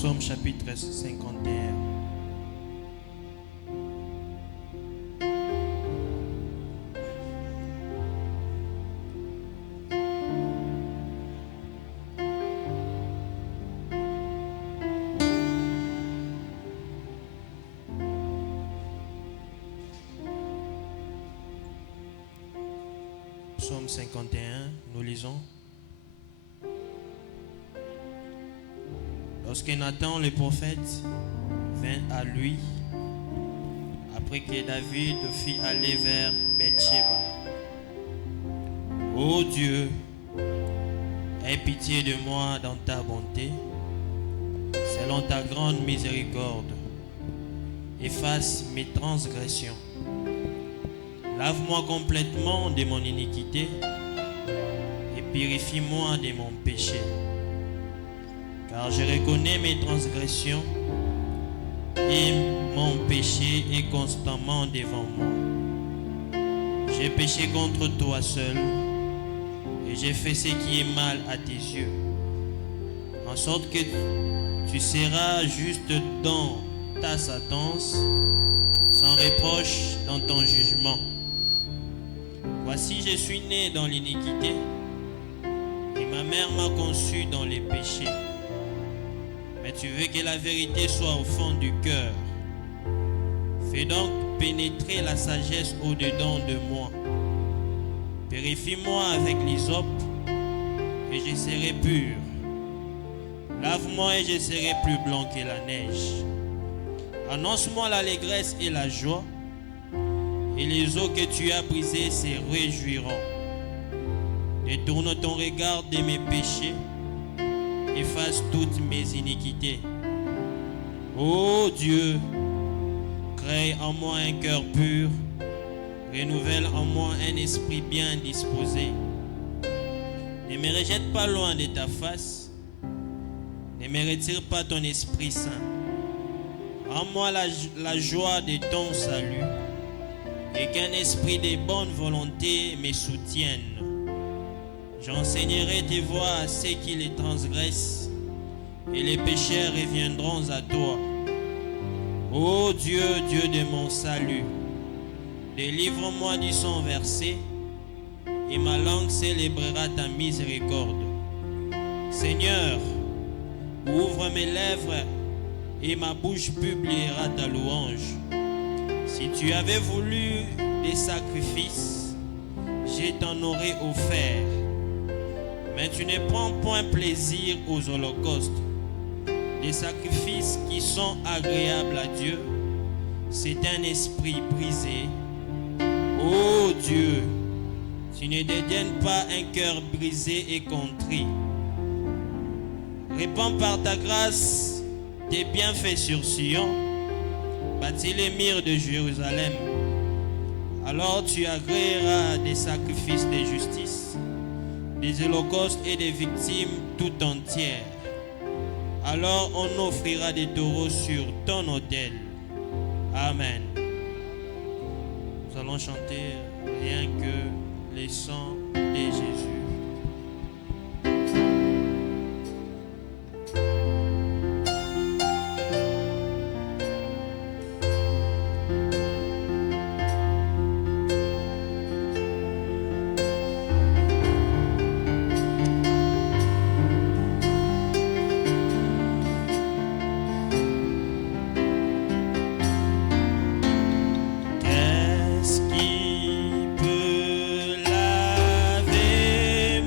Psaume chapitre 51. Psaume 51, nous lisons. Lorsque Nathan le prophète vint à lui, après que David fit aller vers Bathsheba. Ô Dieu, aie pitié de moi dans ta bonté, selon ta grande miséricorde. Efface mes transgressions. Lave-moi complètement de mon iniquité et purifie-moi de mon péché. Car je reconnais mes transgressions et mon péché est constamment devant moi. J'ai péché contre toi seul et j'ai fait ce qui est mal à tes yeux, en sorte que tu seras juste dans ta sentence, sans reproche dans ton jugement. Voici, je suis né dans l'iniquité et ma mère m'a conçu dans les péchés. Mais tu veux que la vérité soit au fond du cœur. Fais donc pénétrer la sagesse au-dedans de moi. Purifie-moi avec l'hysope et je serai pur. Lave-moi et je serai plus blanc que la neige. Annonce-moi l'allégresse et la joie, et les eaux que tu as brisées se réjouiront. Détourne ton regard de mes péchés, efface toutes mes iniquités. Ô Dieu, crée en moi un cœur pur, renouvelle en moi un esprit bien disposé. Ne me rejette pas loin de ta face, ne me retire pas ton Esprit Saint. Rends-moi la joie de ton salut, et qu'un esprit de bonne volonté me soutienne. J'enseignerai tes voies à ceux qui les transgressent, et les pécheurs reviendront à toi. Ô Dieu, Dieu de mon salut, délivre-moi du sang versé, et ma langue célébrera ta miséricorde. Seigneur, ouvre mes lèvres, et ma bouche publiera ta louange. Si tu avais voulu des sacrifices, je t'en aurais offert. Mais tu ne prends point plaisir aux holocaustes. Des sacrifices qui sont agréables à Dieu, c'est un esprit brisé. Ô Dieu, tu ne dédaignes pas un cœur brisé et contrit. Répands par ta grâce tes bienfaits sur Sion, bâtis les murs de Jérusalem. Alors tu agréeras des sacrifices de justice, des holocaustes et des victimes tout entières. Alors on offrira des taureaux sur ton autel. Amen. Nous allons chanter rien que les sangs de Jésus. Qu'est-ce qui peut laver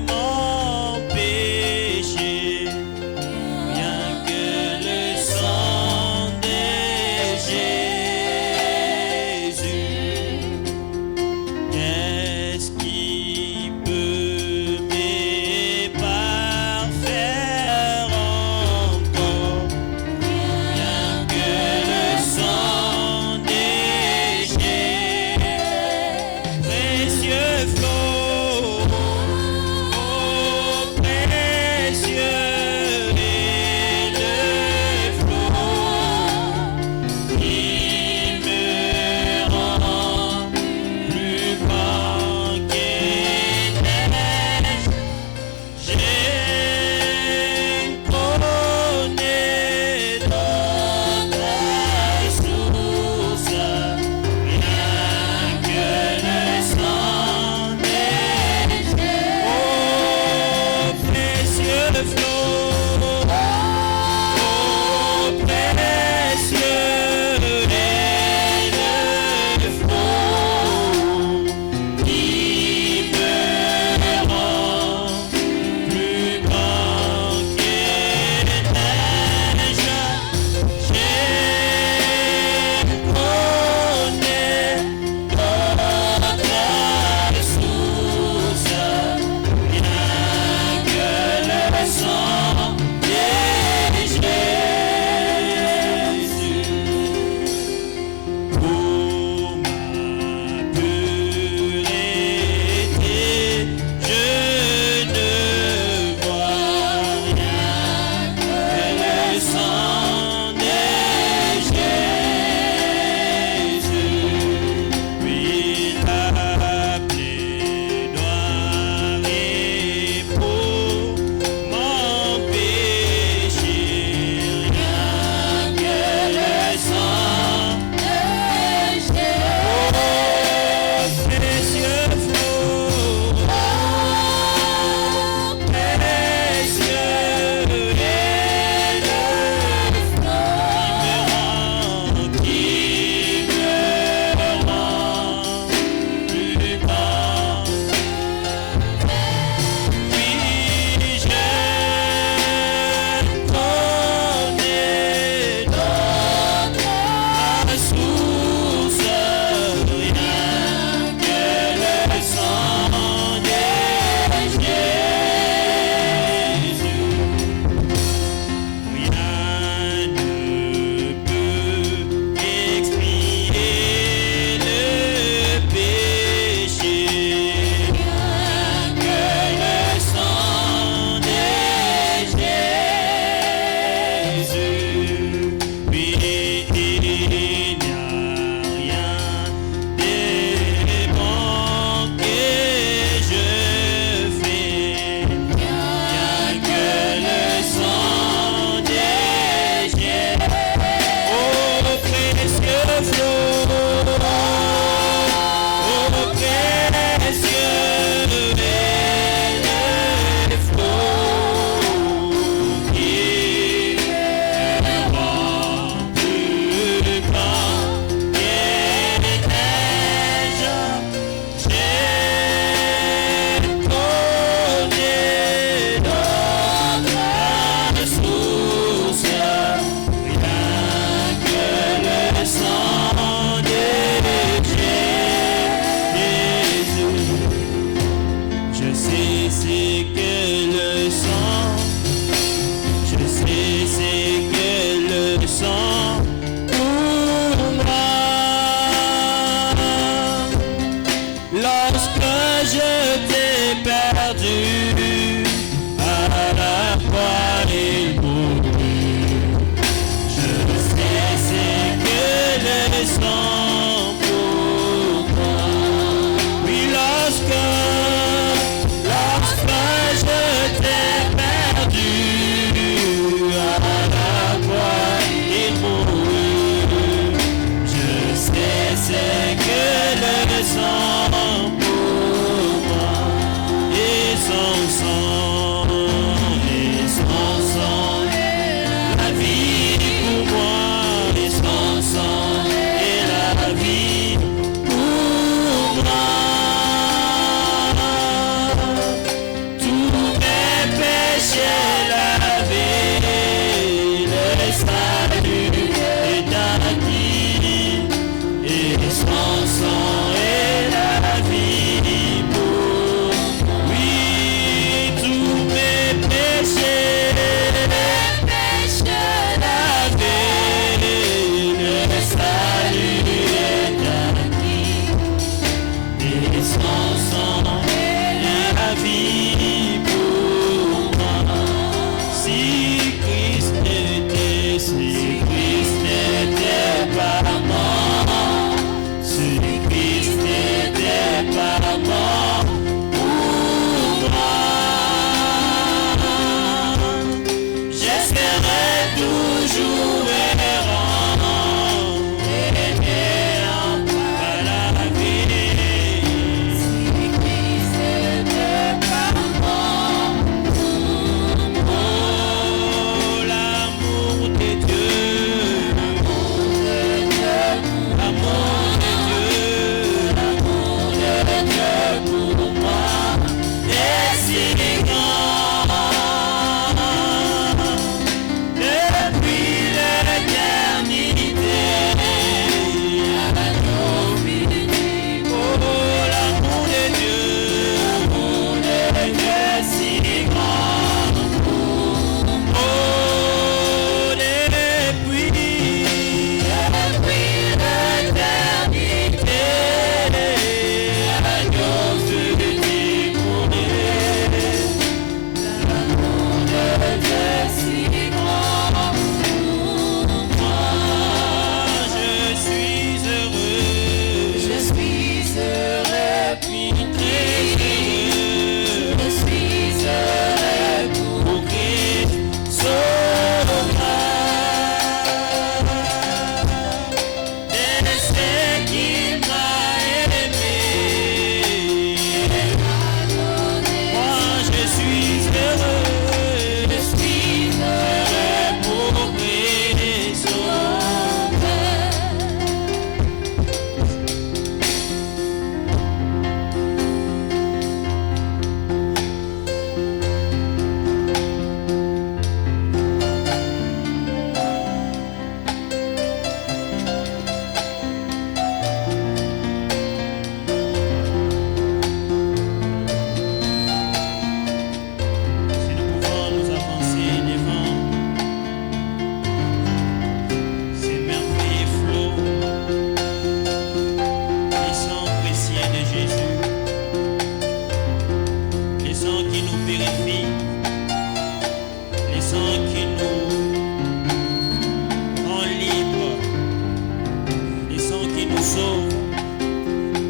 nous sauve,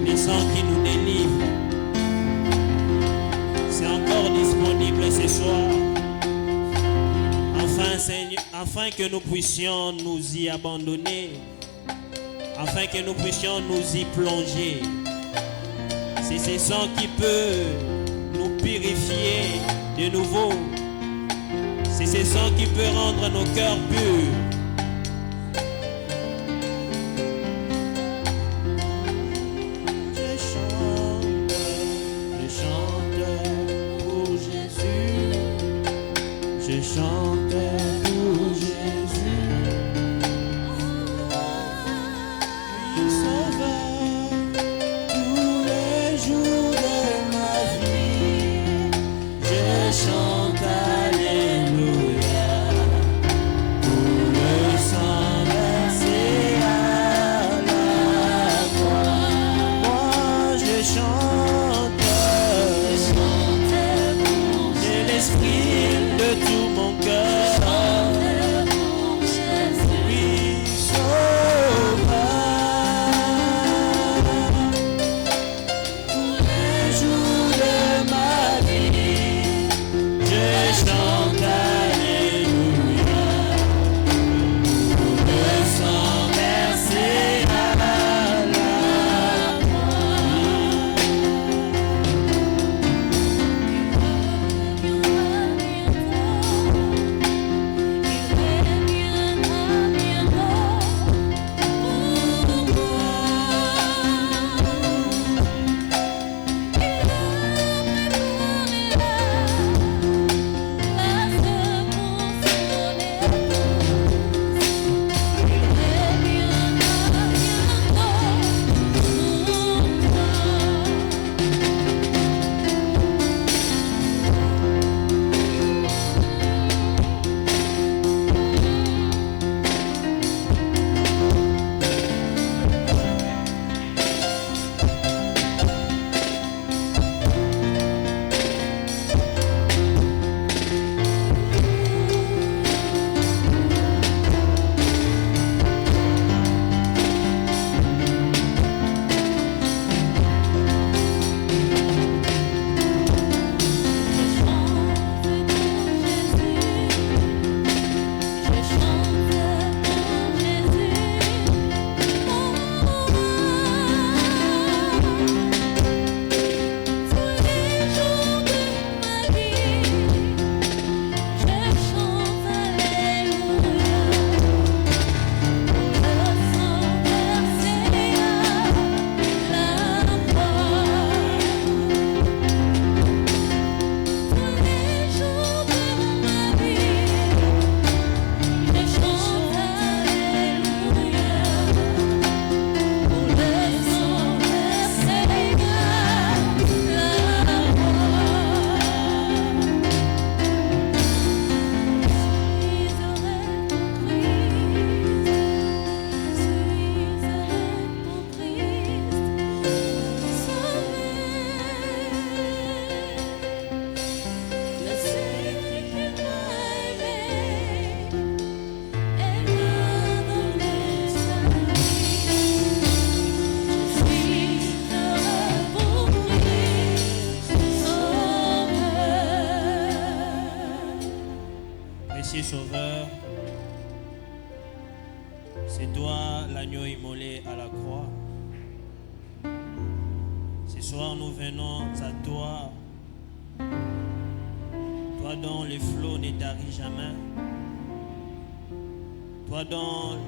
le sang qui nous délivre. C'est encore disponible ce soir. Enfin, Seigneur, afin que nous puissions nous y abandonner, afin que nous puissions nous y plonger. C'est ce sang qui peut nous purifier de nouveau. C'est ce sang qui peut rendre nos cœurs purs. Je chante pour Jésus. Je chante pour Jésus. Il sauveur tous les jours de ma vie. Je chante alléluia pour le sang versé à la croix. Moi je chante j'ai l'esprit de tout mon cœur. Oui, sauveur tous les jours de ma vie. Je chante alléluia pour le sang versé à la croix. Sauveur, c'est toi l'agneau immolé à la croix. Ce soir nous venons à toi, toi dont le flot ne tarit jamais, toi dont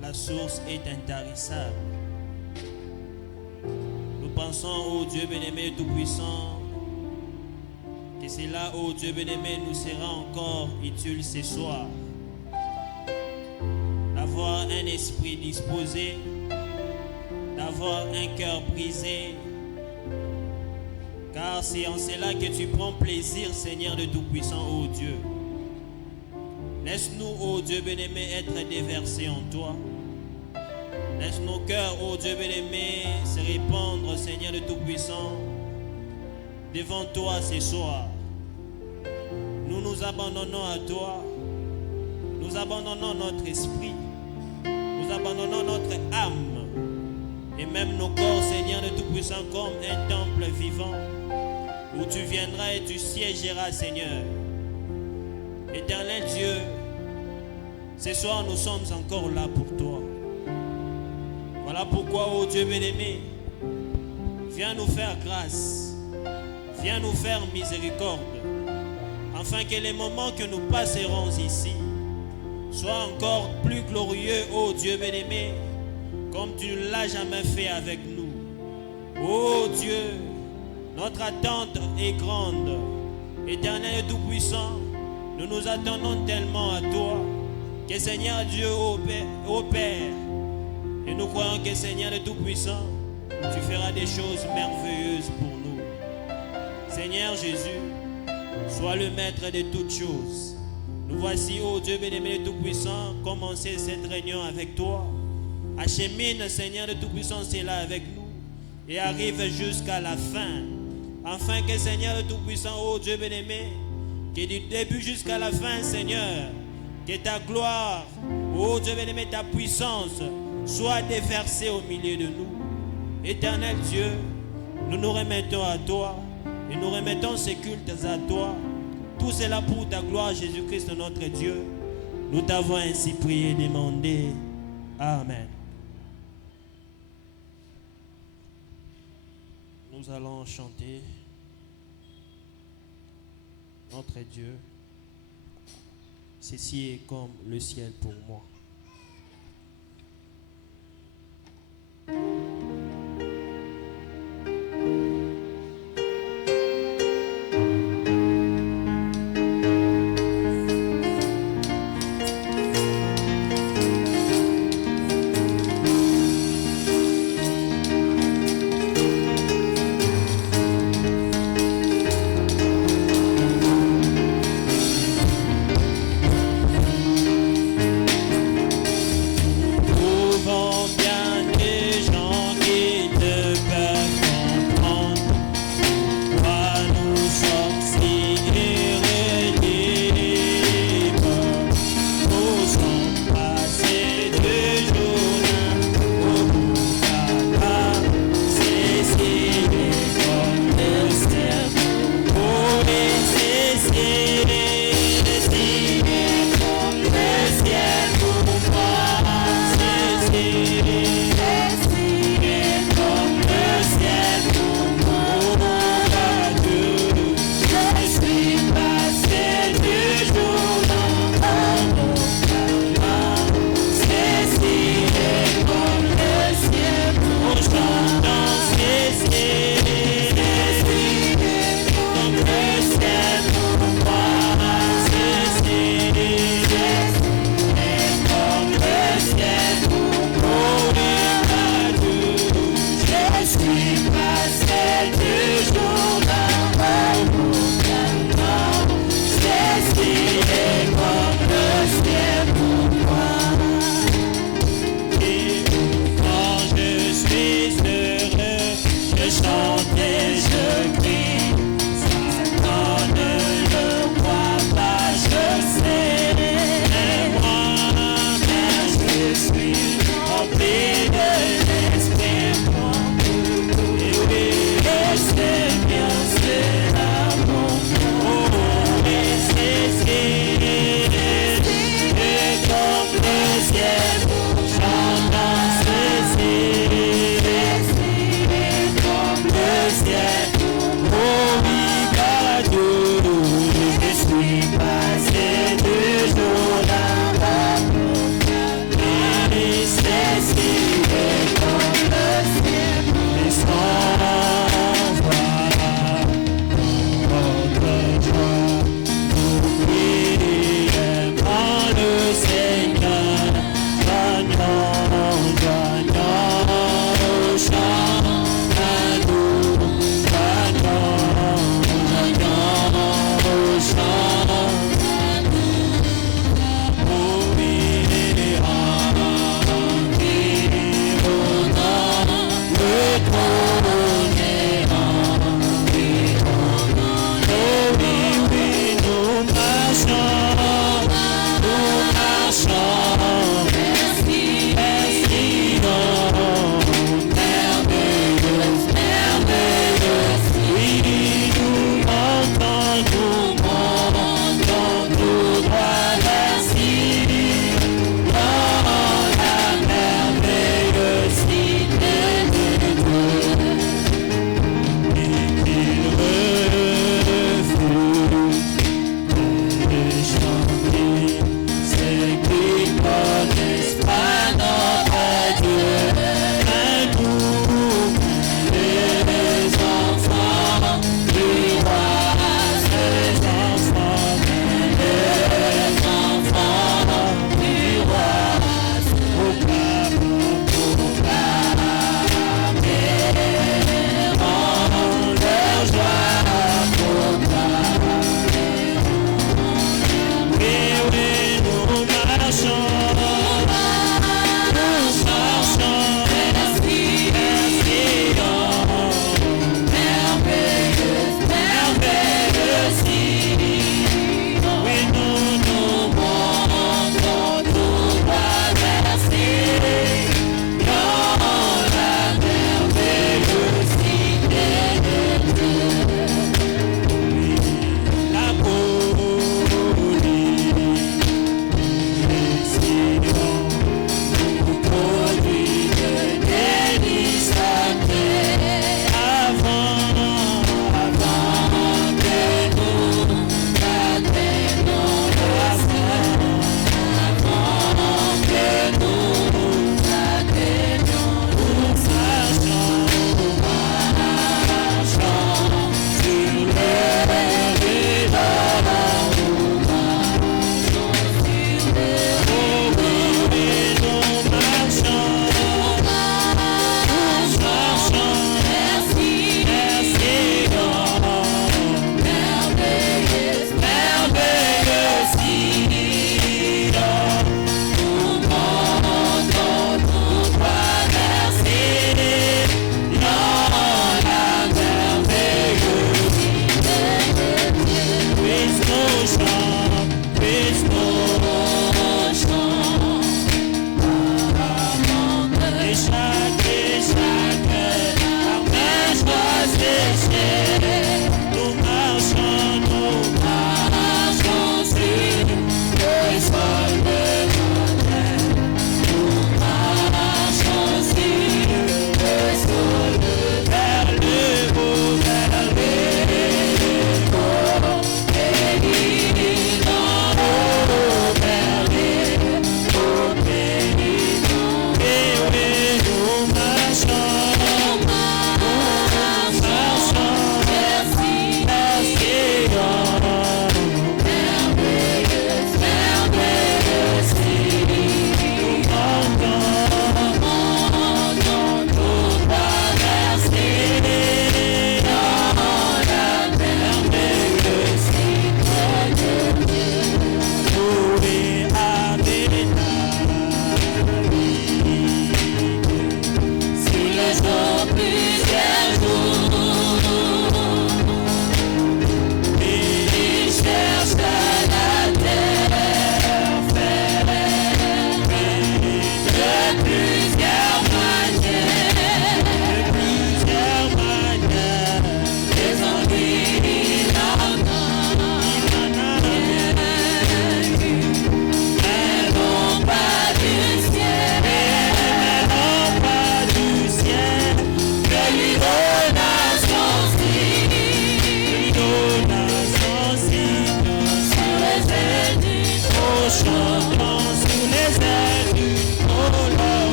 la source est intarissable. Nous pensons au Dieu bien-aimé tout-puissant, que c'est là, ô Dieu bien-aimé, nous sera encore utile ce soir d'avoir un esprit disposé, d'avoir un cœur brisé, car c'est en cela que tu prends plaisir, Seigneur de Tout-Puissant, ô Dieu. Laisse-nous, ô Dieu bien-aimé, être déversés en toi. Laisse nos cœurs, ô Dieu bien-aimé, se répandre, Seigneur de Tout-Puissant, devant toi ce soir. Nous nous abandonnons à toi. Nous abandonnons notre esprit. Nous abandonnons notre âme. et même nos corps, Seigneur de Tout-Puissant, comme un temple vivant, où tu viendras et tu siégeras, Seigneur. Éternel Dieu, ce soir nous sommes encore là pour toi. Voilà pourquoi, ô Dieu bien-aimé, viens nous faire grâce, viens nous faire miséricorde, afin que les moments que nous passerons ici soient encore plus glorieux, ô Dieu bien-aimé, comme tu ne l'as jamais fait avec nous. Ô Dieu, notre attente est grande. Éternel et Tout-Puissant, nous nous attendons tellement à toi, que Seigneur Dieu opère. Et nous croyons que Seigneur et Tout-Puissant, tu feras des choses merveilleuses pour nous. Seigneur Jésus, sois le maître de toutes choses. Nous voici, ô Dieu bien-aimé et Tout-Puissant, commencer cette réunion avec toi. Achemine, Seigneur de Tout-Puissant, cela avec nous et arrive jusqu'à la fin. Afin que, Seigneur de Tout-Puissant, ô Dieu bien-aimé, que du début jusqu'à la fin, Seigneur, que ta gloire, ô Dieu bien-aimé, ta puissance soit déversée au milieu de nous. Éternel Dieu, nous nous remettons à toi et nous remettons ces cultes à toi. Tout cela pour ta gloire, Jésus-Christ, notre Dieu. Nous t'avons ainsi prié et demandé. Amen. Nous allons chanter notre Dieu. Ceci est comme le ciel pour moi.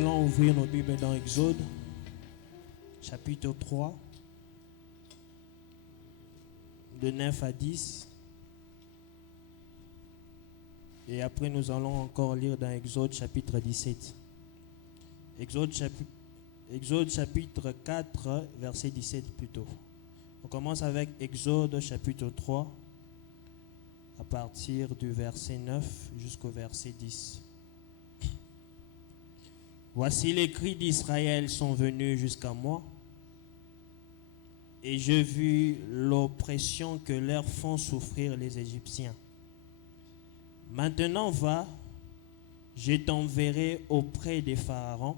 allons ouvrir nos Bibles dans Exode, chapitre 3, de 9 à 10. Et après, nous allons encore lire dans Exode, chapitre 17. Exode chapitre 4, verset 17 plutôt. On commence avec Exode, chapitre 3, à partir du verset 9 jusqu'au verset 10. Voici les cris d'Israël sont venus jusqu'à moi, et j'ai vu l'oppression que leur font souffrir les Égyptiens. Maintenant va, je t'enverrai auprès des pharaons,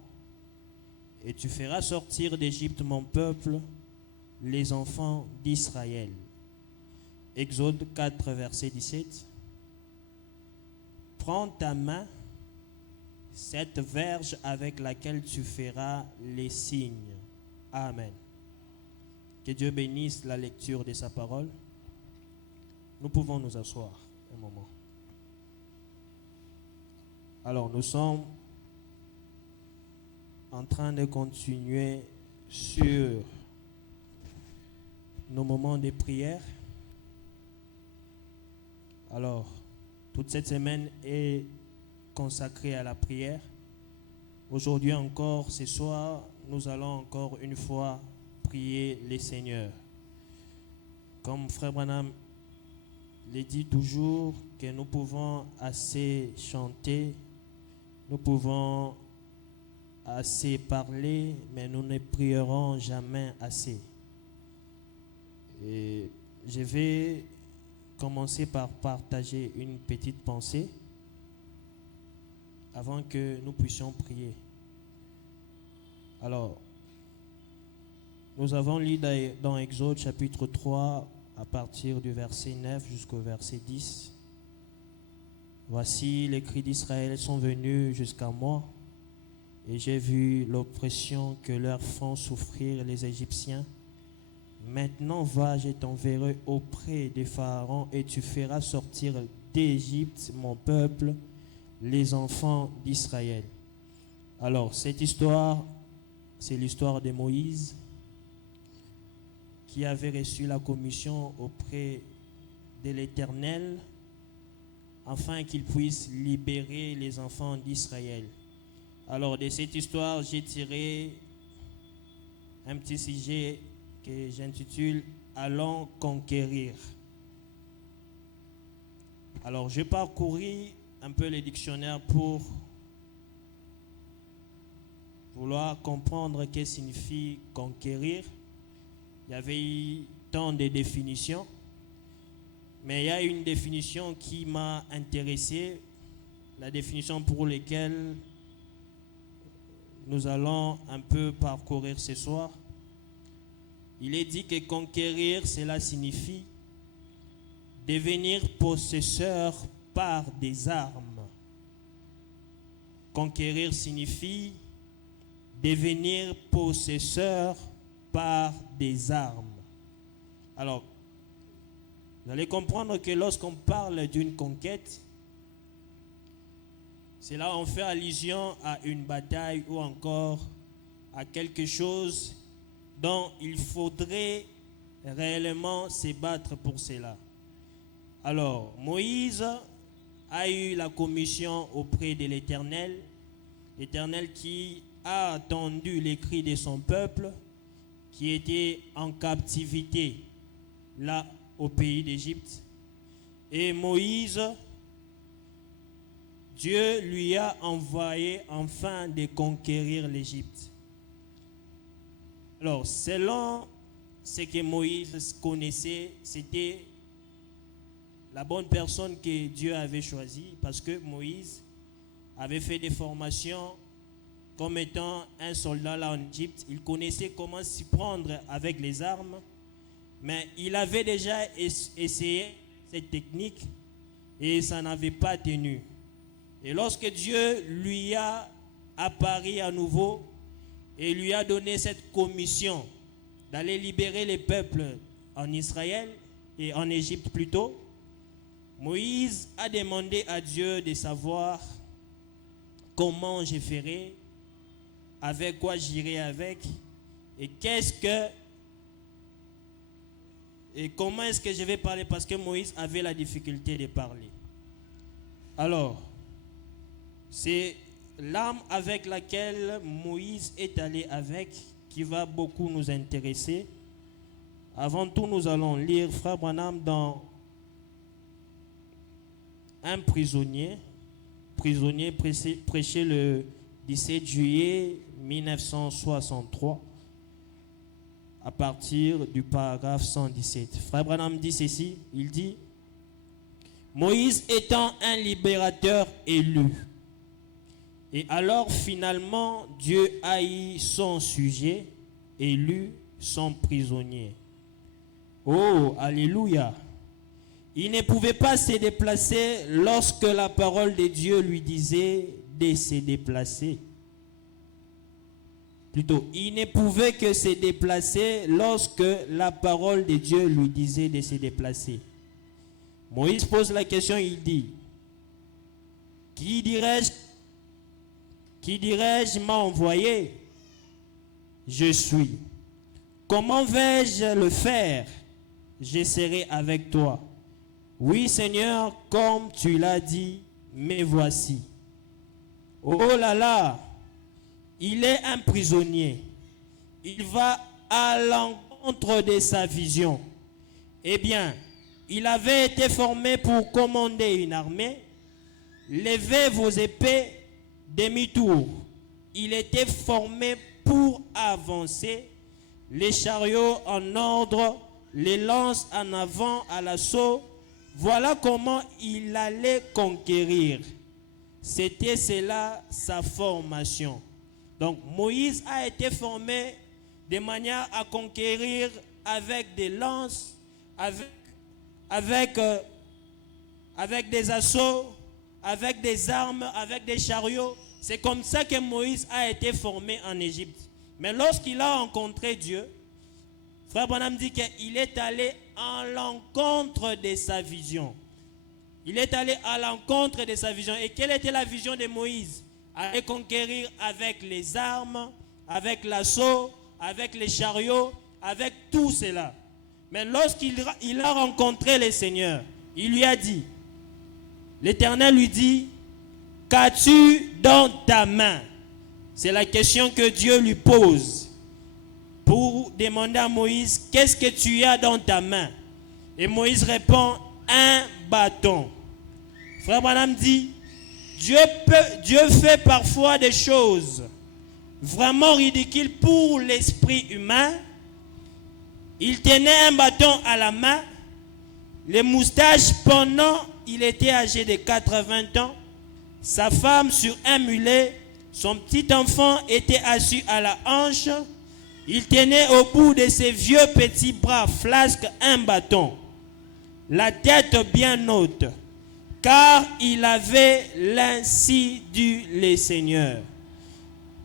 et tu feras sortir d'Égypte mon peuple, les enfants d'Israël. Exode 4, verset 17. Prends ta main, cette verge avec laquelle tu feras les signes. Amen. Que Dieu bénisse la lecture de sa parole. Nous pouvons nous asseoir un moment. Alors, nous sommes en train de continuer sur nos moments de prière. Alors, toute cette semaine est consacrée à la prière. Aujourd'hui encore, ce soir, nous allons encore une fois prier les Seigneurs. Comme Frère Branham le dit toujours, que nous pouvons assez chanter, nous pouvons assez parler, mais nous ne prierons jamais assez. Et je vais commencer par partager une petite pensée avant que nous puissions prier. Alors, nous avons lu dans Exode chapitre 3 à partir du verset 9 jusqu'au verset 10. Voici les cris d'Israël sont venus jusqu'à moi, et j'ai vu l'oppression que leur font souffrir les Égyptiens. Maintenant va, je t'enverrai auprès des pharaons, et tu feras sortir d'Égypte mon peuple, les enfants d'Israël. Alors, cette histoire, c'est l'histoire de Moïse, qui avait reçu la commission auprès de l'Éternel, afin qu'il puisse libérer les enfants d'Israël. Alors, de cette histoire, j'ai tiré un petit sujet que j'intitule « Allons conquérir ». Alors, j'ai parcouru un peu le dictionnaire pour vouloir comprendre ce que signifie conquérir. Il y avait tant de définitions, mais il y a une définition qui m'a intéressé, la définition pour laquelle nous allons un peu parcourir ce soir. Il est dit que conquérir, cela signifie devenir possesseur par des armes. Conquérir signifie devenir possesseur par des armes. Alors, vous allez comprendre que lorsqu'on parle d'une conquête, c'est là où on fait allusion à une bataille ou encore à quelque chose dont il faudrait réellement se battre pour cela. Alors, Moïse a eu la commission auprès de l'Éternel, l'Éternel qui a entendu les cris de son peuple qui était en captivité là au pays d'Égypte. Et Moïse, Dieu lui a envoyé enfin de conquérir l'Égypte. Alors, selon ce que Moïse connaissait, c'était la bonne personne que Dieu avait choisie, parce que Moïse avait fait des formations comme étant un soldat là en Égypte. Il connaissait comment s'y prendre avec les armes, mais il avait déjà essayé cette technique et ça n'avait pas tenu. Et lorsque Dieu lui a apparu à nouveau et lui a donné cette commission d'aller libérer les peuples en Israël et en Égypte plutôt, Moïse a demandé à Dieu de savoir comment je ferai avec quoi j'irai avec, et comment est-ce que je vais parler, parce que Moïse avait la difficulté de parler. Alors, c'est l'arme avec laquelle Moïse est allé avec qui va beaucoup nous intéresser. Avant tout, nous allons lire Frère Branham dans un prisonnier prêché le 17 juillet 1963 à partir du paragraphe 117. Frère Branham dit ceci, il dit: Moïse étant un libérateur élu, et alors finalement Dieu haït son sujet, élu son prisonnier. Oh, alléluia! Il ne pouvait pas se déplacer lorsque la parole de Dieu lui disait de se déplacer. Plutôt, il ne pouvait que se déplacer lorsque la parole de Dieu lui disait de se déplacer. Moïse pose la question, il dit: Qui dirais-je m'a envoyé? Je suis. Comment vais-je le faire? Je serai avec toi. Oui, Seigneur, comme tu l'as dit, me voici. Oh là là, il est un prisonnier. Il va à l'encontre de sa vision. Eh bien, il avait été formé pour commander une armée. Levez vos épées, demi-tour. Il était formé pour avancer. Les chariots en ordre, les lances en avant à l'assaut. Voilà comment il allait conquérir. C'était cela sa formation. Donc Moïse a été formé de manière à conquérir avec des lances, avec des assauts, avec des armes, avec des chariots. C'est comme ça que Moïse a été formé en Égypte. Mais lorsqu'il a rencontré Dieu, Frère Branham dit qu'il est allé à l'encontre de sa vision. Il est allé à l'encontre de sa vision. Et quelle était la vision de Moïse? Aller conquérir avec les armes, avec l'assaut, avec les chariots, avec tout cela. Mais lorsqu'il a rencontré le Seigneur, il lui a dit, l'Éternel lui dit: qu'as-tu dans ta main? C'est la question que Dieu lui pose pour demander à Moïse: qu'est-ce que tu as dans ta main? Et Moïse répond: un bâton. Frère Branham dit: Dieu fait parfois des choses vraiment ridicules pour l'esprit humain. Il tenait un bâton à la main, les moustaches pendant il était âgé de 80 ans, sa femme sur un mulet, son petit enfant était assis à la hanche. Il tenait au bout de ses vieux petits bras flasques un bâton, la tête bien haute, car il avait l'ainsi dit le Seigneur.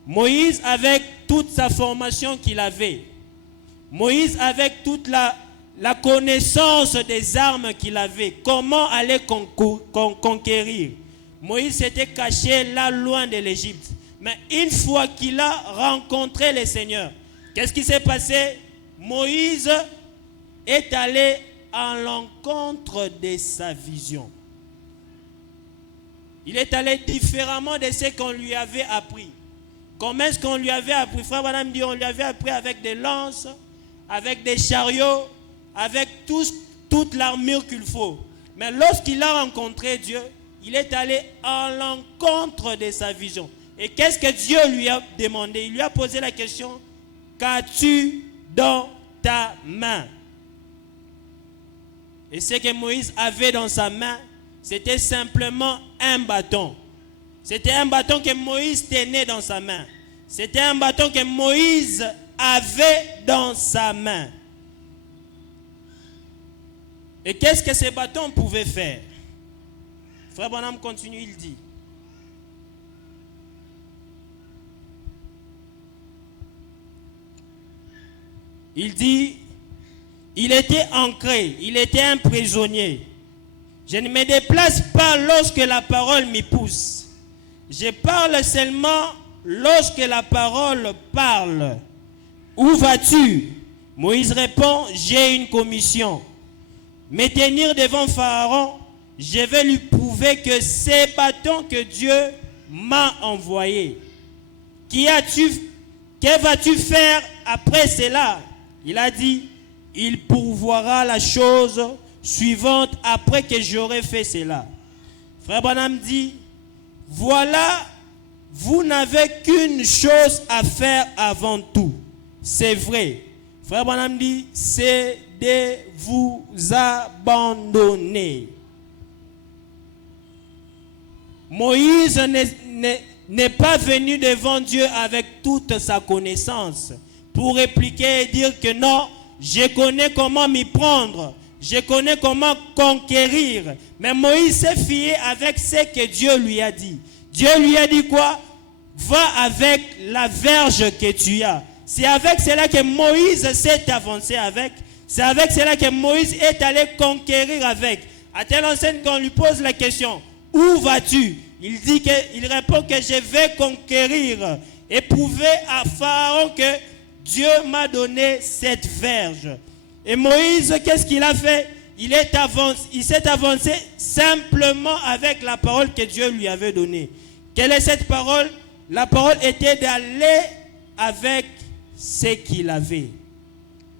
Moïse, avec toute sa formation qu'il avait, Moïse, avec toute la connaissance des armes qu'il avait, comment aller conquérir. Moïse s'était caché là loin de l'Égypte. Mais une fois qu'il a rencontré le Seigneur, qu'est-ce qui s'est passé? Moïse est allé à l'encontre de sa vision. Il est allé différemment de ce qu'on lui avait appris. Comment est-ce qu'on lui avait appris? Frère Branham dit, on lui avait appris avec des lances, avec des chariots, avec toute l'armure qu'il faut. Mais lorsqu'il a rencontré Dieu, il est allé à l'encontre de sa vision. Et qu'est-ce que Dieu lui a demandé? Il lui a posé la question: qu'as-tu dans ta main? Et ce que Moïse avait dans sa main, c'était simplement un bâton. C'était un bâton que Moïse tenait dans sa main. C'était un bâton que Moïse avait dans sa main. Et qu'est-ce que ce bâton pouvait faire? Frère Branham continue, il dit: il était ancré, il était un prisonnier. Je ne me déplace pas lorsque la parole m'y pousse. Je parle seulement lorsque la parole parle, où vas-tu? Moïse répond, j'ai une commission. Me tenir devant Pharaon, je vais lui prouver que c'est bâton que Dieu m'a envoyé. Que vas-tu faire après cela? Il a dit, il pourvoira la chose suivante après que j'aurai fait cela. Frère Branham dit, voilà, vous n'avez qu'une chose à faire avant tout. C'est vrai. Frère Branham dit, c'est de vous abandonner. Moïse n'est pas venu devant Dieu avec toute sa connaissance pour répliquer et dire que non, je connais comment m'y prendre, je connais comment conquérir. Mais Moïse s'est fié avec ce que Dieu lui a dit. Dieu lui a dit quoi? Va avec la verge que tu as. C'est avec cela que Moïse s'est avancé avec. C'est avec cela que Moïse est allé conquérir avec. À telle enseigne qu'on lui pose la question, où vas-tu? Il répond que je vais conquérir et prouver à Pharaon que Dieu m'a donné cette verge. Et Moïse, qu'est-ce qu'il a fait? Il s'est avancé simplement avec la parole que Dieu lui avait donnée. Quelle est cette parole? La parole était d'aller avec ce qu'il avait.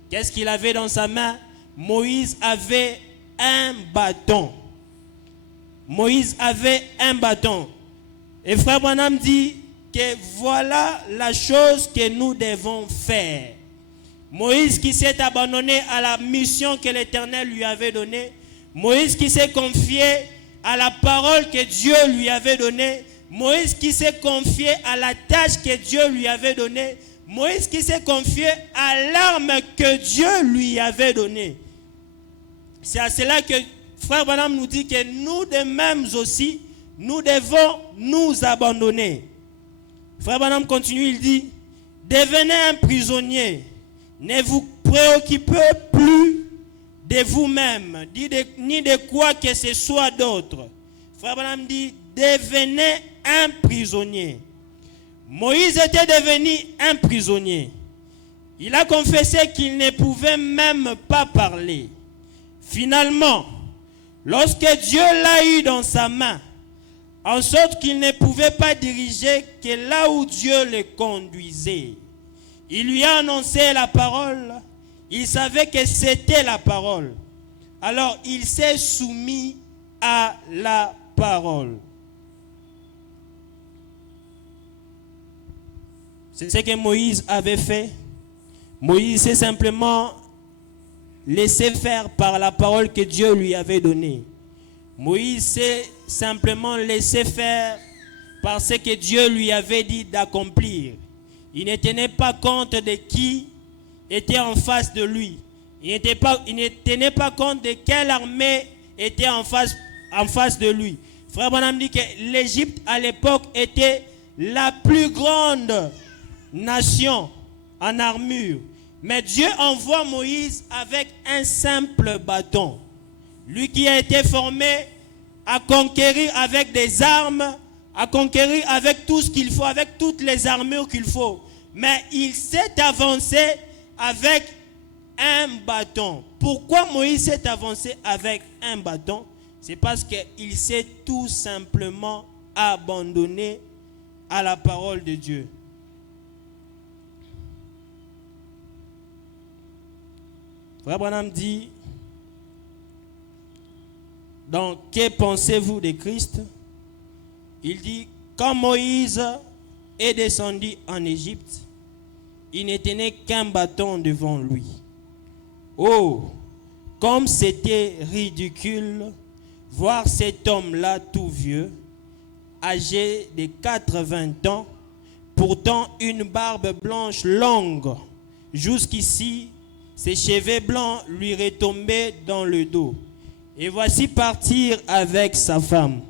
Qu'est-ce qu'il avait dans sa main? Moïse avait un bâton. Moïse avait un bâton. Et frère Branham dit que voilà la chose que nous devons faire. Moïse qui s'est abandonné à la mission que l'Éternel lui avait donnée. Moïse qui s'est confié à la parole que Dieu lui avait donnée. Moïse qui s'est confié à la tâche que Dieu lui avait donnée. Moïse qui s'est confié à l'arme que Dieu lui avait donnée. C'est à cela que Frère Branham nous dit que nous de mêmes aussi, nous devons nous abandonner. Frère Branham continue, il dit, devenez un prisonnier, ne vous préoccupez plus de vous-même, ni de quoi que ce soit d'autre. Frère Branham dit, devenez un prisonnier. Moïse était devenu un prisonnier. Il a confessé qu'il ne pouvait même pas parler. Finalement, lorsque Dieu l'a eu dans sa main, en sorte qu'il ne pouvait pas diriger que là où Dieu le conduisait, il lui a annoncé la parole. Il savait que c'était la parole. Alors il s'est soumis à la parole. C'est ce que Moïse avait fait. Moïse s'est simplement laissé faire par la parole que Dieu lui avait donnée. Moïse s'est simplement laissé faire par ce que Dieu lui avait dit d'accomplir. Il ne tenait pas compte de qui était en face de lui. Il ne tenait pas compte de quelle armée était en face de lui. Frère Branham dit que l'Égypte à l'époque était la plus grande nation en armure. Mais Dieu envoie Moïse avec un simple bâton. Lui qui a été formé à conquérir avec des armes, à conquérir avec tout ce qu'il faut, avec toutes les armures qu'il faut. Mais il s'est avancé avec un bâton. Pourquoi Moïse s'est avancé avec un bâton? C'est parce qu'il s'est tout simplement abandonné à la parole de Dieu. Frère Branham dit, donc, que pensez-vous de Christ? Il dit, quand Moïse est descendu en Égypte, il ne tenait qu'un bâton devant lui. Oh, comme c'était ridicule voir cet homme-là tout vieux, âgé de 80 ans, pourtant une barbe blanche longue. Jusqu'ici, ses cheveux blancs lui retombaient dans le dos. Et voici partir avec sa femme.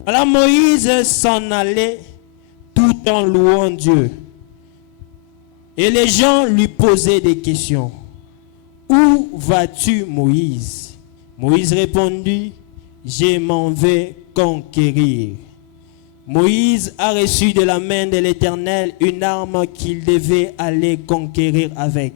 Voilà, Moïse s'en allait tout en louant Dieu. Et les gens lui posaient des questions. Où vas-tu, Moïse? Moïse répondit, je m'en vais conquérir. Moïse a reçu de la main de l'Éternel une arme qu'il devait aller conquérir avec.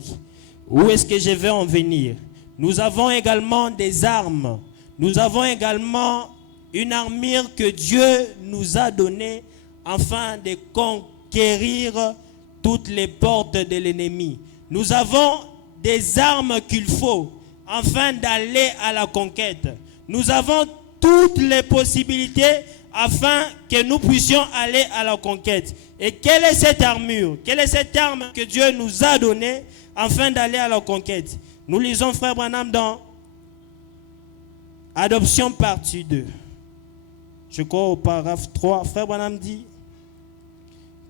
Où est-ce que je vais en venir? Nous avons également des armes. Nous avons également une armure que Dieu nous a donnée afin de conquérir toutes les portes de l'ennemi. Nous avons des armes qu'il faut afin d'aller à la conquête. Nous avons toutes les possibilités afin que nous puissions aller à la conquête. Et quelle est cette armure? Quelle est cette arme que Dieu nous a donnée afin d'aller à la conquête? Nous lisons Frère Branham dans Adoption partie 2. Je crois au paragraphe 3. Frère Branham dit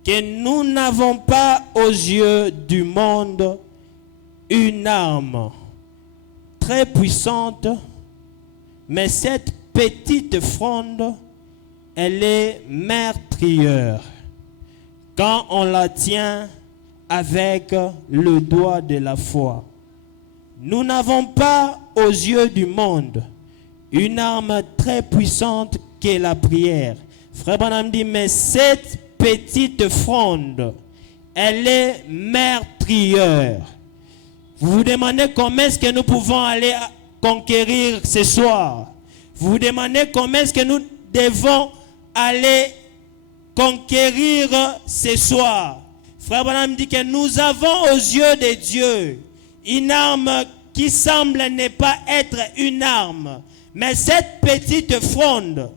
que nous n'avons pas aux yeux du monde une arme très puissante, mais cette petite fronde, elle est meurtrière quand on la tient avec le doigt de la foi. Nous n'avons pas aux yeux du monde une arme très puissante qu'est la prière. Frère Branham dit, mais cette petite fronde, elle est meurtrière. Vous vous demandez comment est-ce que nous pouvons aller conquérir ce soir? Vous vous demandez comment est-ce que nous devons aller conquérir ce soir? Frère Branham dit que nous avons aux yeux de Dieu une arme qui semble ne pas être une arme. Mais cette petite fronde,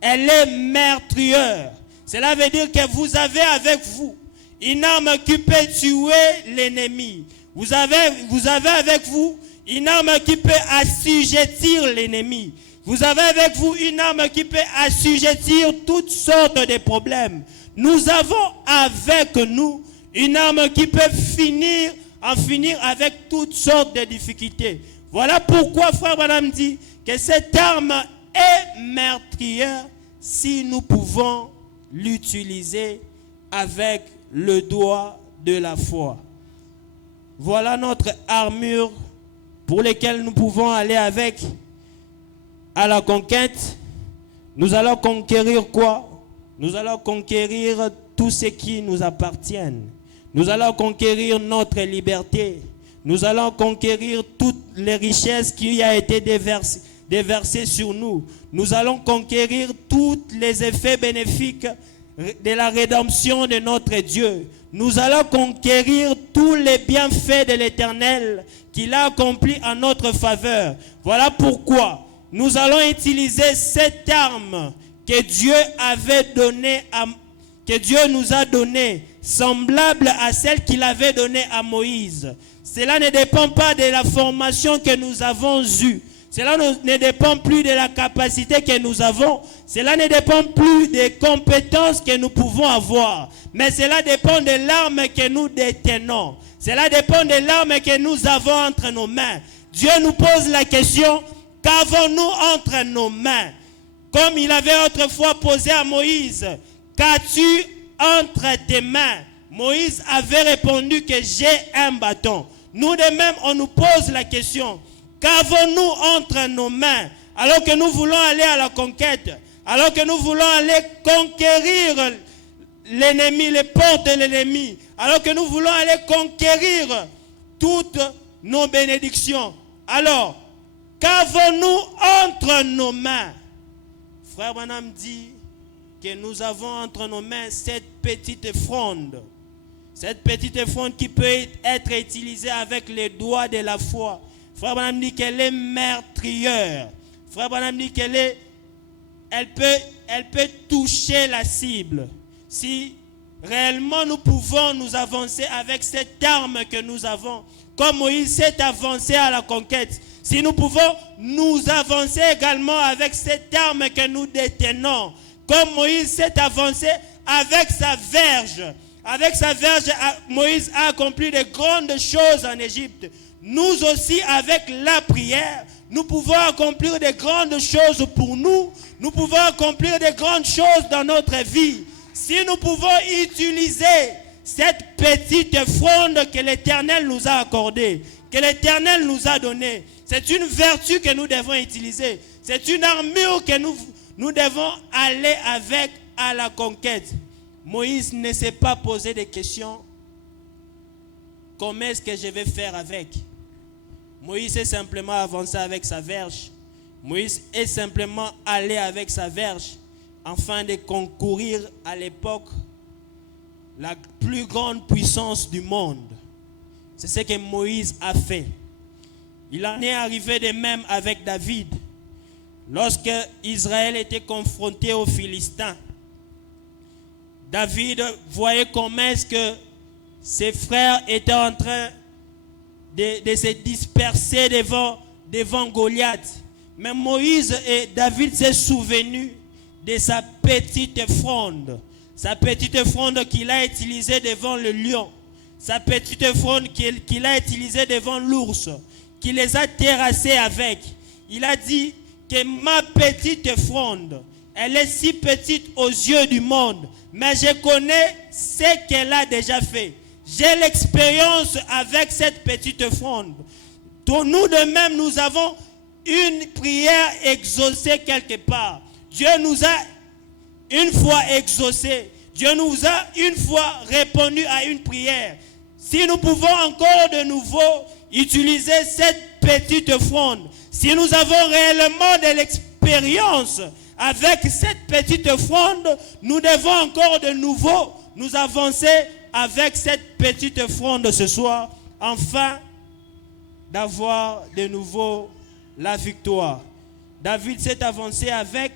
elle est meurtrière. Cela veut dire que vous avez avec vous une arme qui peut tuer l'ennemi. Vous avez avec vous une arme qui peut assujettir l'ennemi. Vous avez avec vous une arme qui peut assujettir toutes sortes de problèmes. Nous avons avec nous une arme qui peut en finir avec toutes sortes de difficultés. Voilà pourquoi Frère Branham dit que cette arme est meurtrière si nous pouvons l'utiliser avec le doigt de la foi. Voilà notre armure pour laquelle nous pouvons aller avec à la conquête. Nous allons conquérir quoi? Nous allons conquérir tout ce qui nous appartient. Nous allons conquérir notre liberté. Nous allons conquérir toutes les richesses qui ont été déversées sur nous. Nous allons conquérir tous les effets bénéfiques de la rédemption de notre Dieu. Nous allons conquérir tous les bienfaits de l'Éternel qu'il a accomplis en notre faveur. Voilà pourquoi nous allons utiliser cette arme que Dieu nous a donnée, semblable à celle qu'il avait donnée à Moïse. Cela ne dépend pas de la formation que nous avons eue. Cela ne dépend plus de la capacité que nous avons. Cela ne dépend plus des compétences que nous pouvons avoir. Mais cela dépend de l'arme que nous détenons. Cela dépend de l'arme que nous avons entre nos mains. Dieu nous pose la question, qu'avons-nous entre nos mains? Comme il avait autrefois posé à Moïse, qu'as-tu entre tes mains? Moïse avait répondu que j'ai un bâton. Nous de même, on nous pose la question, qu'avons-nous entre nos mains alors que nous voulons aller à la conquête, alors que nous voulons aller conquérir l'ennemi, les portes de l'ennemi, alors que nous voulons aller conquérir toutes nos bénédictions. Alors, qu'avons-nous entre nos mains? Frère Branham dit que nous avons entre nos mains cette petite fronde. Cette petite fronde qui peut être utilisée avec les doigts de la foi. Frère Branham dit qu'elle est meurtrière. Frère Branham dit elle peut toucher la cible. Si réellement nous pouvons nous avancer avec cette arme que nous avons, comme Moïse s'est avancé à la conquête, si nous pouvons nous avancer également avec cette arme que nous détenons, comme Moïse s'est avancé avec sa verge. Avec sa verge, Moïse a accompli de grandes choses en Égypte. Nous aussi, avec la prière, nous pouvons accomplir de grandes choses pour nous. Nous pouvons accomplir de grandes choses dans notre vie. Si nous pouvons utiliser cette petite fronde que l'Éternel nous a accordée, que l'Éternel nous a donnée, c'est une vertu que nous devons utiliser. C'est une armure que nous devons aller avec à la conquête, Moïse ne s'est pas posé de questions. Comment est-ce que je vais faire avec? Moïse est simplement avancé avec sa verge. Moïse est simplement allé avec sa verge afin de concourir à l'époque la plus grande puissance du monde. C'est ce que Moïse a fait. Il en est arrivé de même avec David. Lorsque Israël était confronté aux Philistins, David voyait comment est-ce que ses frères étaient en train de se disperser devant Goliath. Mais Moïse et David s'est souvenu de sa petite fronde. Sa petite fronde qu'il a utilisée devant le lion. Sa petite fronde qu'il a utilisée devant l'ours. Qu'il les a terrassés avec. Il a dit que ma petite fronde, elle est si petite aux yeux du monde. Mais je connais ce qu'elle a déjà fait. J'ai l'expérience avec cette petite fronde. Nous de même, nous avons une prière exaucée quelque part. Dieu nous a une fois exaucé. Dieu nous a une fois répondu à une prière. Si nous pouvons encore de nouveau utiliser cette petite fronde, si nous avons réellement de l'expérience avec cette petite fronde, nous devons encore de nouveau nous avancer avec cette petite fronde ce soir, afin d'avoir de nouveau la victoire. David s'est avancé avec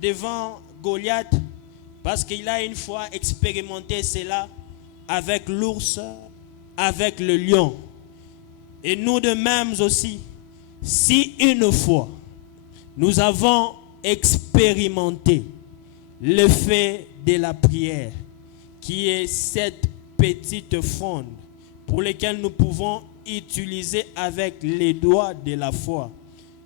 devant Goliath parce qu'il a une fois expérimenté cela avec l'ours, avec le lion. Et nous de même aussi, si une fois nous avons expérimenté l'effet de la prière, qui est cette petite fronde pour laquelle nous pouvons utiliser avec les doigts de la foi.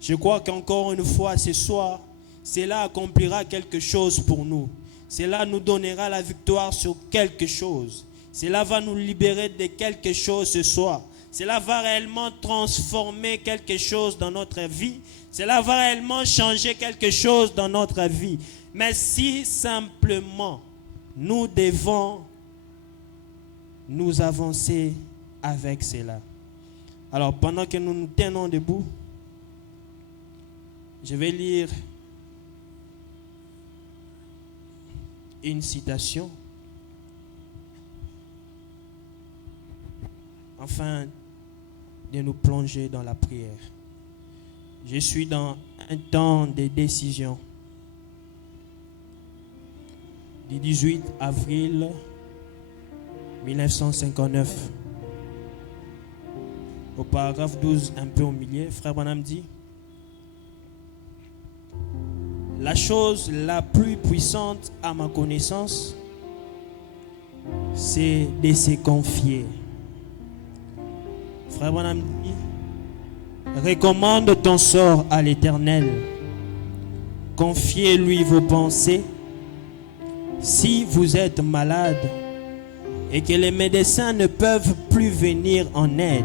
Je crois qu'encore une fois ce soir, cela accomplira quelque chose pour nous. Cela nous donnera la victoire sur quelque chose. Cela va nous libérer de quelque chose ce soir. Cela va réellement transformer quelque chose dans notre vie. Cela va réellement changer quelque chose dans notre vie. Mais si simplement nous devons nous avancer avec cela. Alors pendant que nous nous tenons debout, je vais lire une citation afin de nous plonger dans la prière. Je suis dans un temps de décision. Du 18 avril 1959. Au paragraphe 12, un peu au milieu, Frère Branham dit: la chose la plus puissante à ma connaissance, c'est de se confier. Frère Branham dit: recommande ton sort à l'Éternel. Confiez-lui vos pensées. Si vous êtes malade et que les médecins ne peuvent plus venir en aide,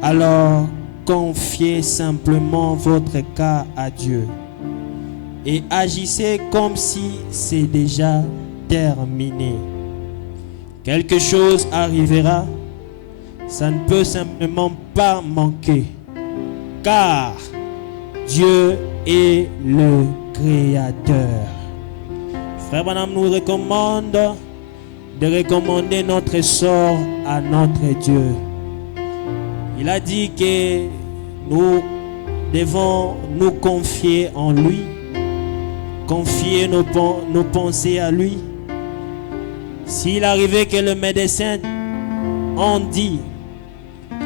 alors confiez simplement votre cas à Dieu et agissez comme si c'est déjà terminé. Quelque chose arrivera, ça ne peut simplement pas manquer, car Dieu est le Créateur. Frère Branham nous recommande de recommander notre sort à notre Dieu. Il a dit que nous devons nous confier en lui, confier nos pensées à lui. S'il arrivait que le médecin en dit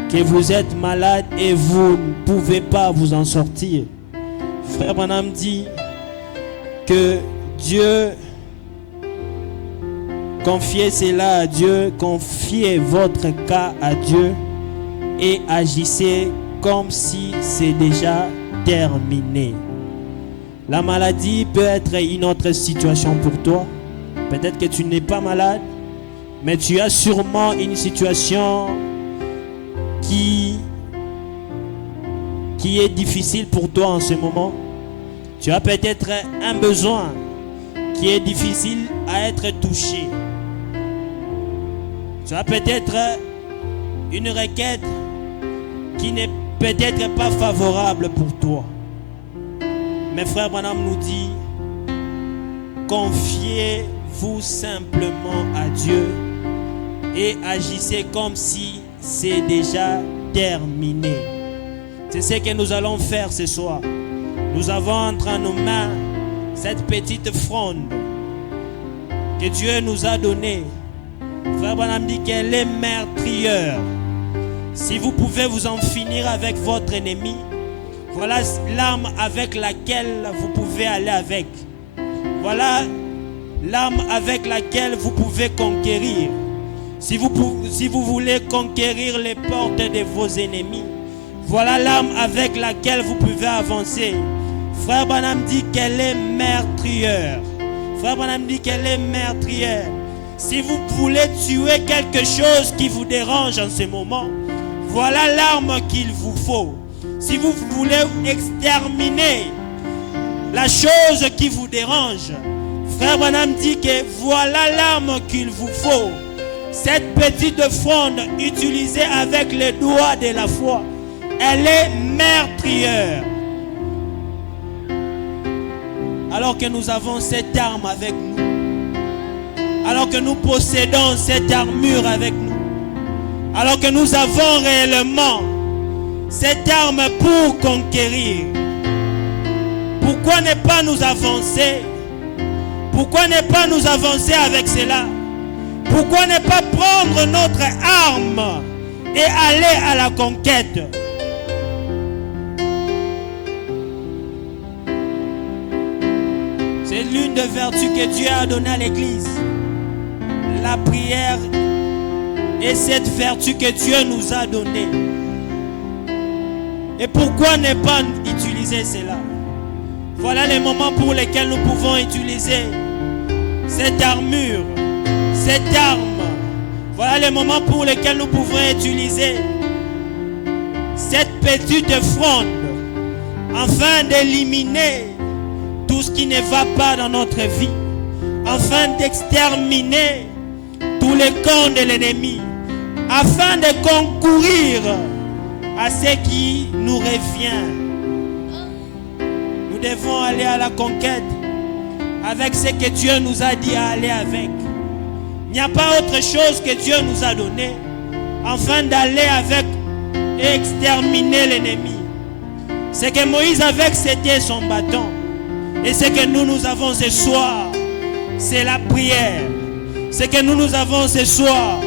que vous êtes malade et vous ne pouvez pas vous en sortir, Frère Branham dit que Dieu, confiez cela à Dieu, confiez votre cas à Dieu et agissez comme si c'est déjà terminé. La maladie peut être une autre situation pour toi. Peut-être que tu n'es pas malade, mais tu as sûrement une situation qui est difficile pour toi en ce moment. Tu as peut-être un besoin qui est difficile à être touché. Tu as peut-être une requête qui n'est peut-être pas favorable pour toi. Mais frère Branham nous dit, confiez-vous simplement à Dieu et agissez comme si c'est déjà terminé. C'est ce que nous allons faire ce soir. Nous avons entre nos mains cette petite fronde que Dieu nous a donnée. Frère Branham dit qu'elle est meurtrière. Si vous pouvez vous en finir avec votre ennemi, voilà l'arme avec laquelle vous pouvez aller avec. Voilà l'arme avec laquelle vous pouvez conquérir. Si vous voulez conquérir les portes de vos ennemis, voilà l'arme avec laquelle vous pouvez avancer. Frère Branham dit qu'elle est meurtrière. Frère Branham dit qu'elle est meurtrière. Si vous voulez tuer quelque chose qui vous dérange en ce moment, voilà l'arme qu'il vous faut. Si vous voulez exterminer la chose qui vous dérange, Frère Branham dit que voilà l'arme qu'il vous faut. Cette petite fronde utilisée avec les doigts de la foi, elle est meurtrière. Alors que nous avons cette arme avec nous, alors que nous possédons cette armure avec nous, alors que nous avons réellement cette arme pour conquérir, pourquoi ne pas nous avancer? Pourquoi ne pas nous avancer avec cela? Pourquoi ne pas prendre notre arme et aller à la conquête? C'est l'une des vertus que Dieu a données à l'Église. La prière est cette vertu que Dieu nous a donnée. Et pourquoi ne pas utiliser cela? Voilà les moments pour lesquels nous pouvons utiliser cette armure, cette arme. Voilà les moments pour lesquels nous pouvons utiliser cette petite fronde afin d'éliminer tout ce qui ne va pas dans notre vie, afin d'exterminer tous les camps de l'ennemi, afin de concourir à ce qui nous revient. Nous devons aller à la conquête avec ce que Dieu nous a dit à aller avec. Il n'y a pas autre chose que Dieu nous a donné afin d'aller avec et exterminer l'ennemi. Ce que Moïse avait, c'était son bâton. Et ce que nous avons ce soir, c'est la prière. Ce que nous avons ce soir,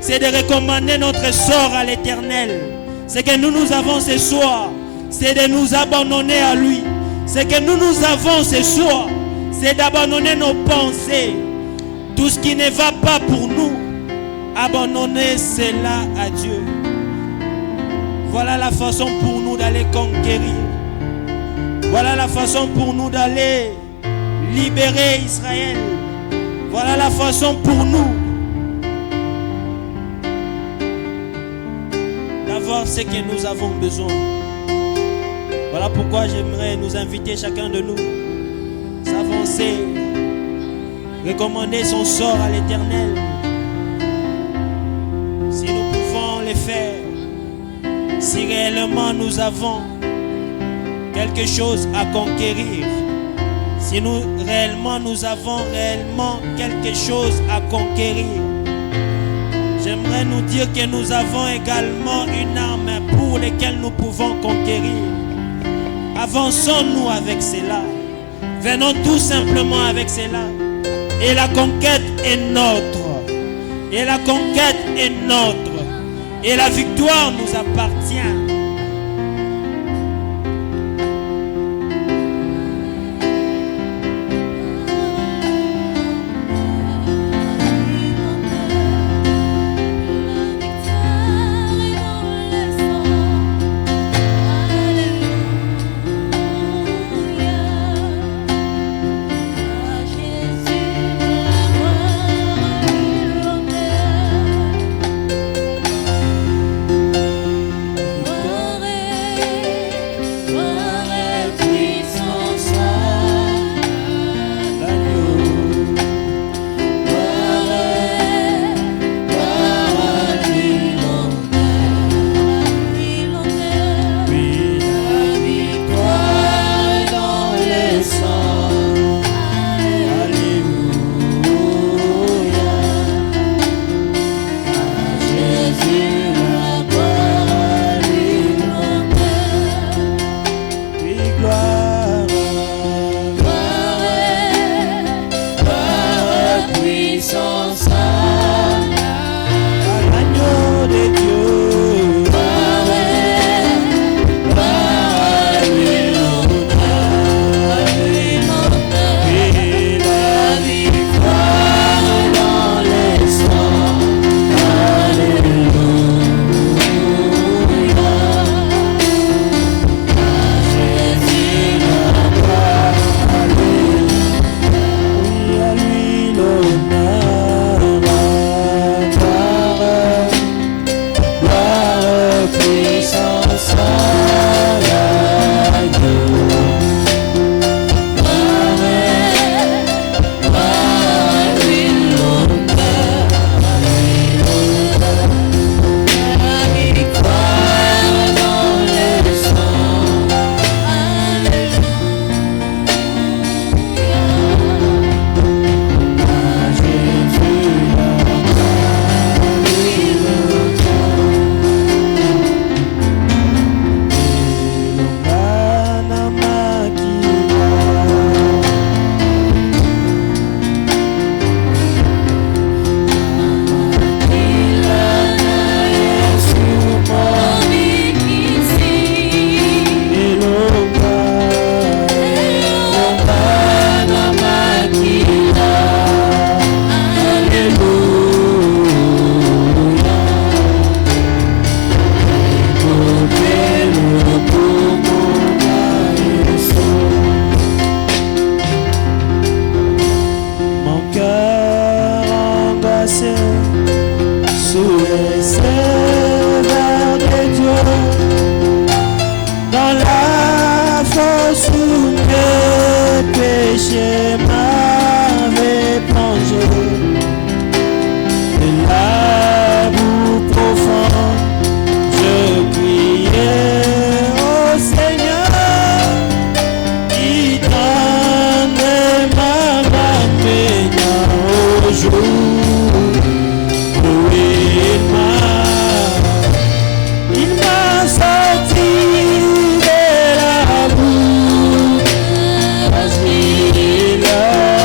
c'est de recommander notre sort à l'Éternel. Ce que nous avons ce soir, c'est de nous abandonner à lui. Ce que nous avons ce soir, c'est d'abandonner nos pensées. Tout ce qui ne va pas pour nous, abandonner cela à Dieu. Voilà la façon pour nous d'aller conquérir. Voilà la façon pour nous d'aller libérer Israël. Voilà la façon pour nous d'avoir ce que nous avons besoin. Voilà pourquoi j'aimerais nous inviter chacun de nous s'avancer, recommander son sort à l'Éternel. Si nous pouvons le faire, si réellement nous avons quelque chose à conquérir, si nous avons réellement quelque chose à conquérir, j'aimerais nous dire que nous avons également une arme pour laquelle nous pouvons conquérir. Avançons-nous avec cela. Venons tout simplement avec cela. Et la conquête est notre. Et la conquête est notre. Et la victoire nous appartient. mes péchés m'avaient plongé de la boue profonde. Je criais au Seigneur qui tendait ma main baignant au jour. Il m'a sorti de la boue parce qu'il a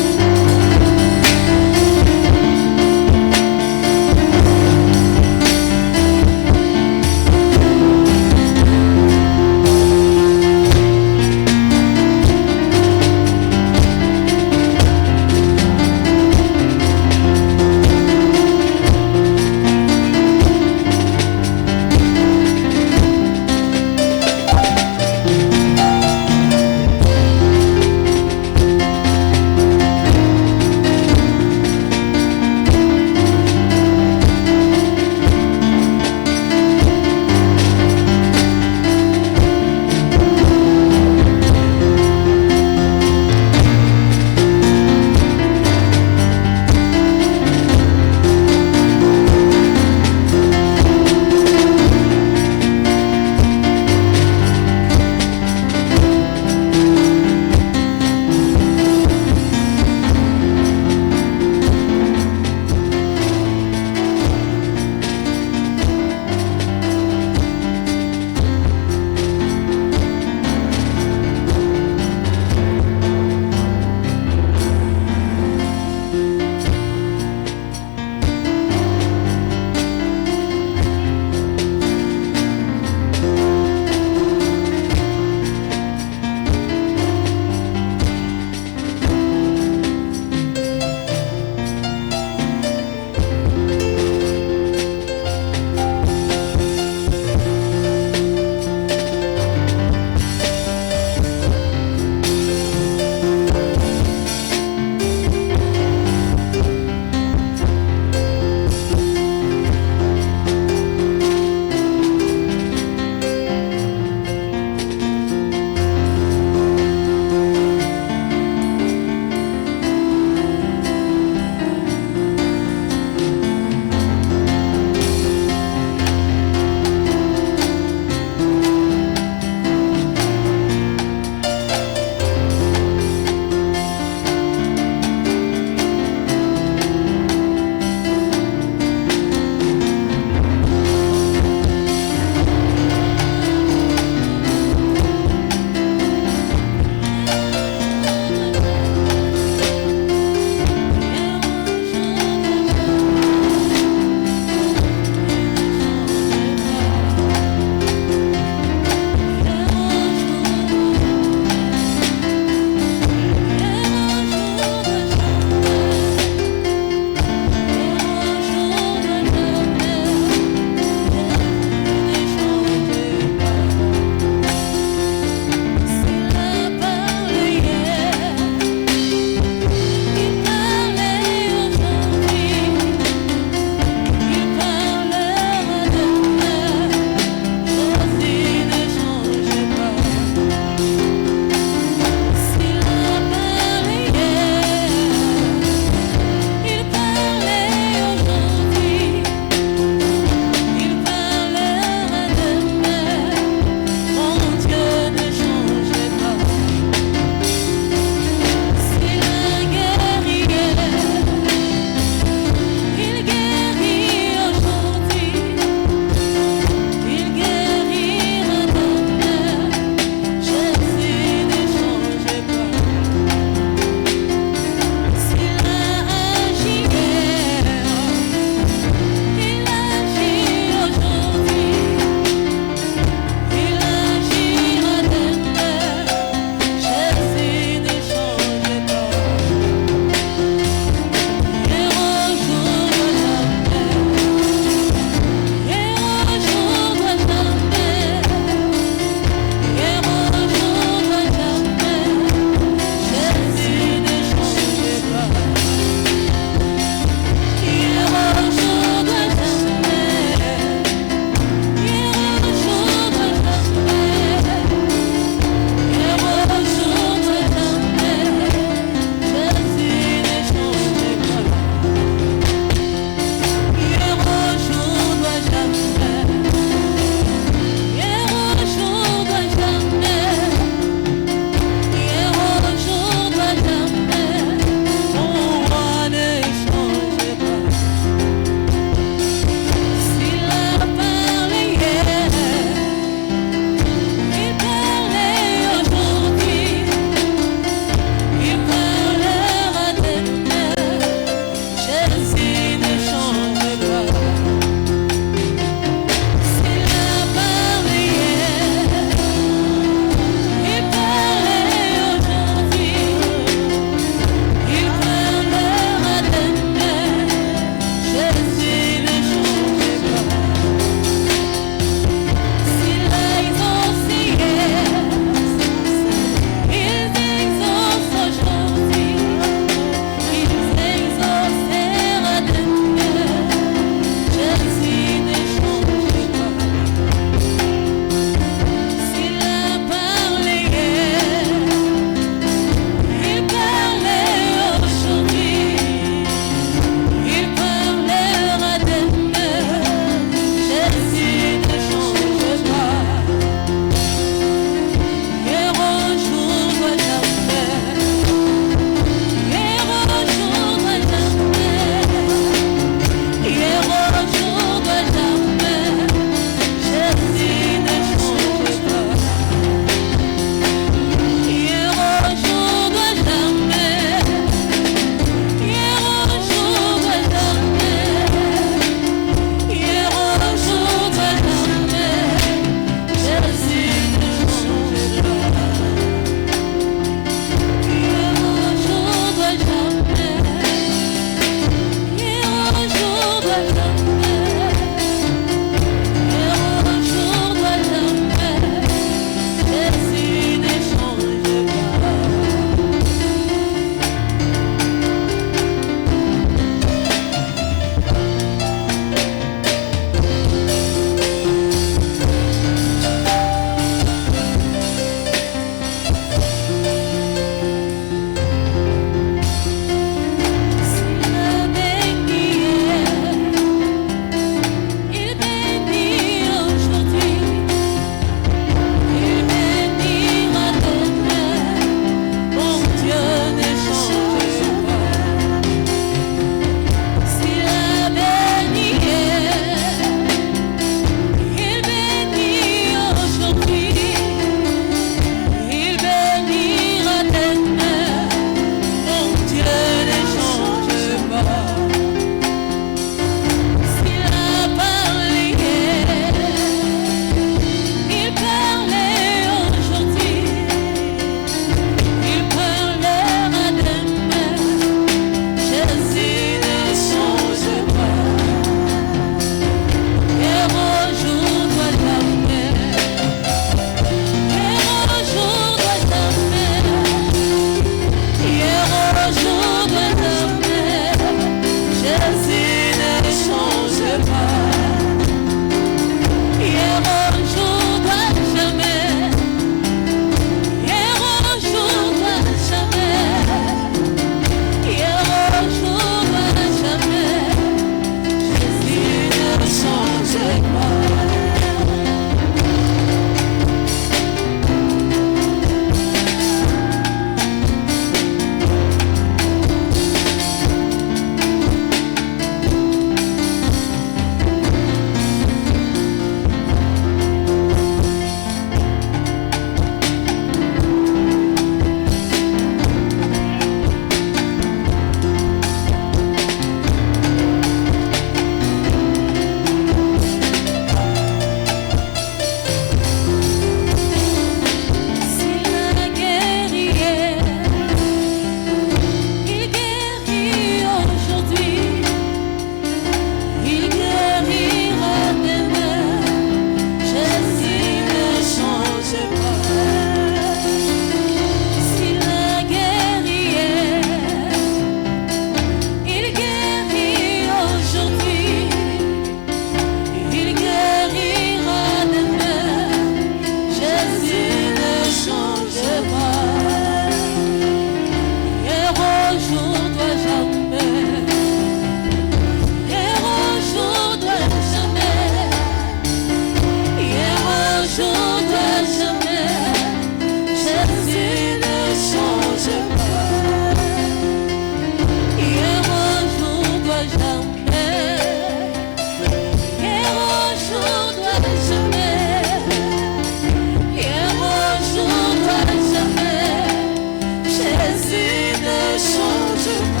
Vas-y, ne change pas.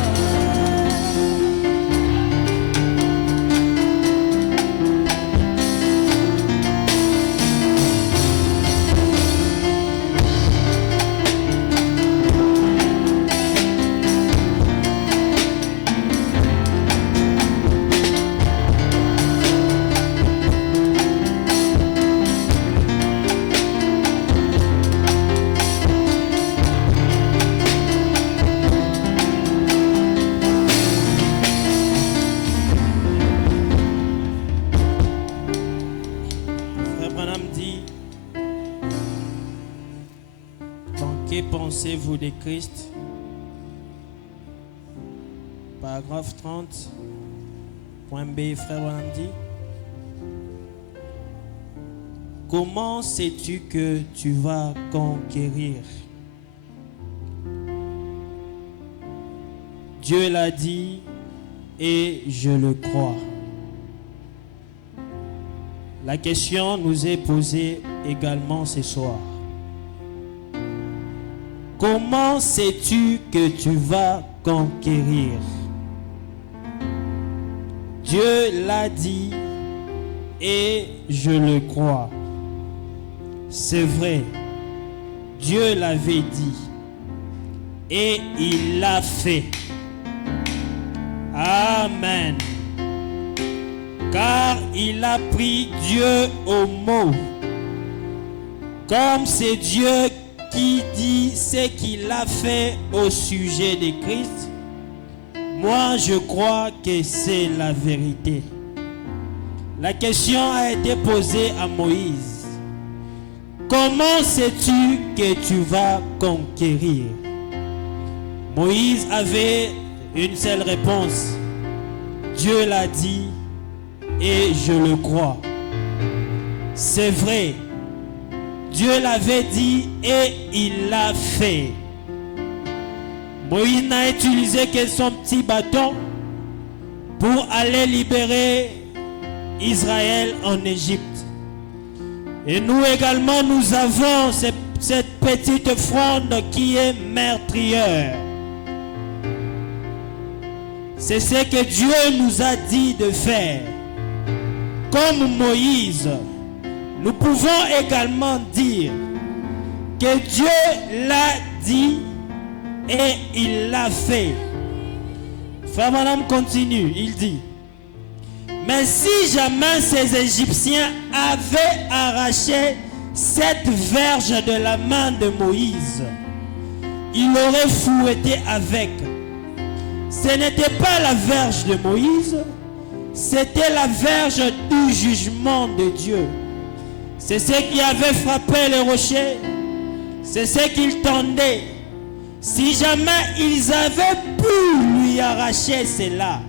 Que pensez-vous de Christ? Paragraphe 30. Point B, frère Branham dit. Comment sais-tu que tu vas conquérir? Dieu l'a dit et je le crois. La question nous est posée également ce soir. Comment sais-tu que tu vas conquérir? Dieu l'a dit et je le crois. C'est vrai, Dieu l'avait dit et il l'a fait. Amen. Car il a pris Dieu au mot. Comme c'est Dieu qui dit ce qu'il a fait au sujet de Christ, moi je crois que c'est la vérité. La question a été posée à Moïse. Comment sais-tu que tu vas conquérir? Moïse avait une seule réponse. Dieu l'a dit et je le crois. C'est vrai. Dieu l'avait dit et il l'a fait. Moïse n'a utilisé que son petit bâton pour aller libérer Israël en Égypte. Et nous également, nous avons cette petite fronde qui est meurtrière. C'est ce que Dieu nous a dit de faire. Comme Moïse, nous pouvons également dire que Dieu l'a dit et il l'a fait. Frère Madame continue, il dit: mais si jamais ces Égyptiens avaient arraché cette verge de la main de Moïse, il aurait fouetté avec. Ce n'était pas la verge de Moïse, c'était la verge du jugement de Dieu. C'est ce qui avait frappé les rochers. C'est ce qu'ils tendaient. Si jamais ils avaient pu lui arracher cela,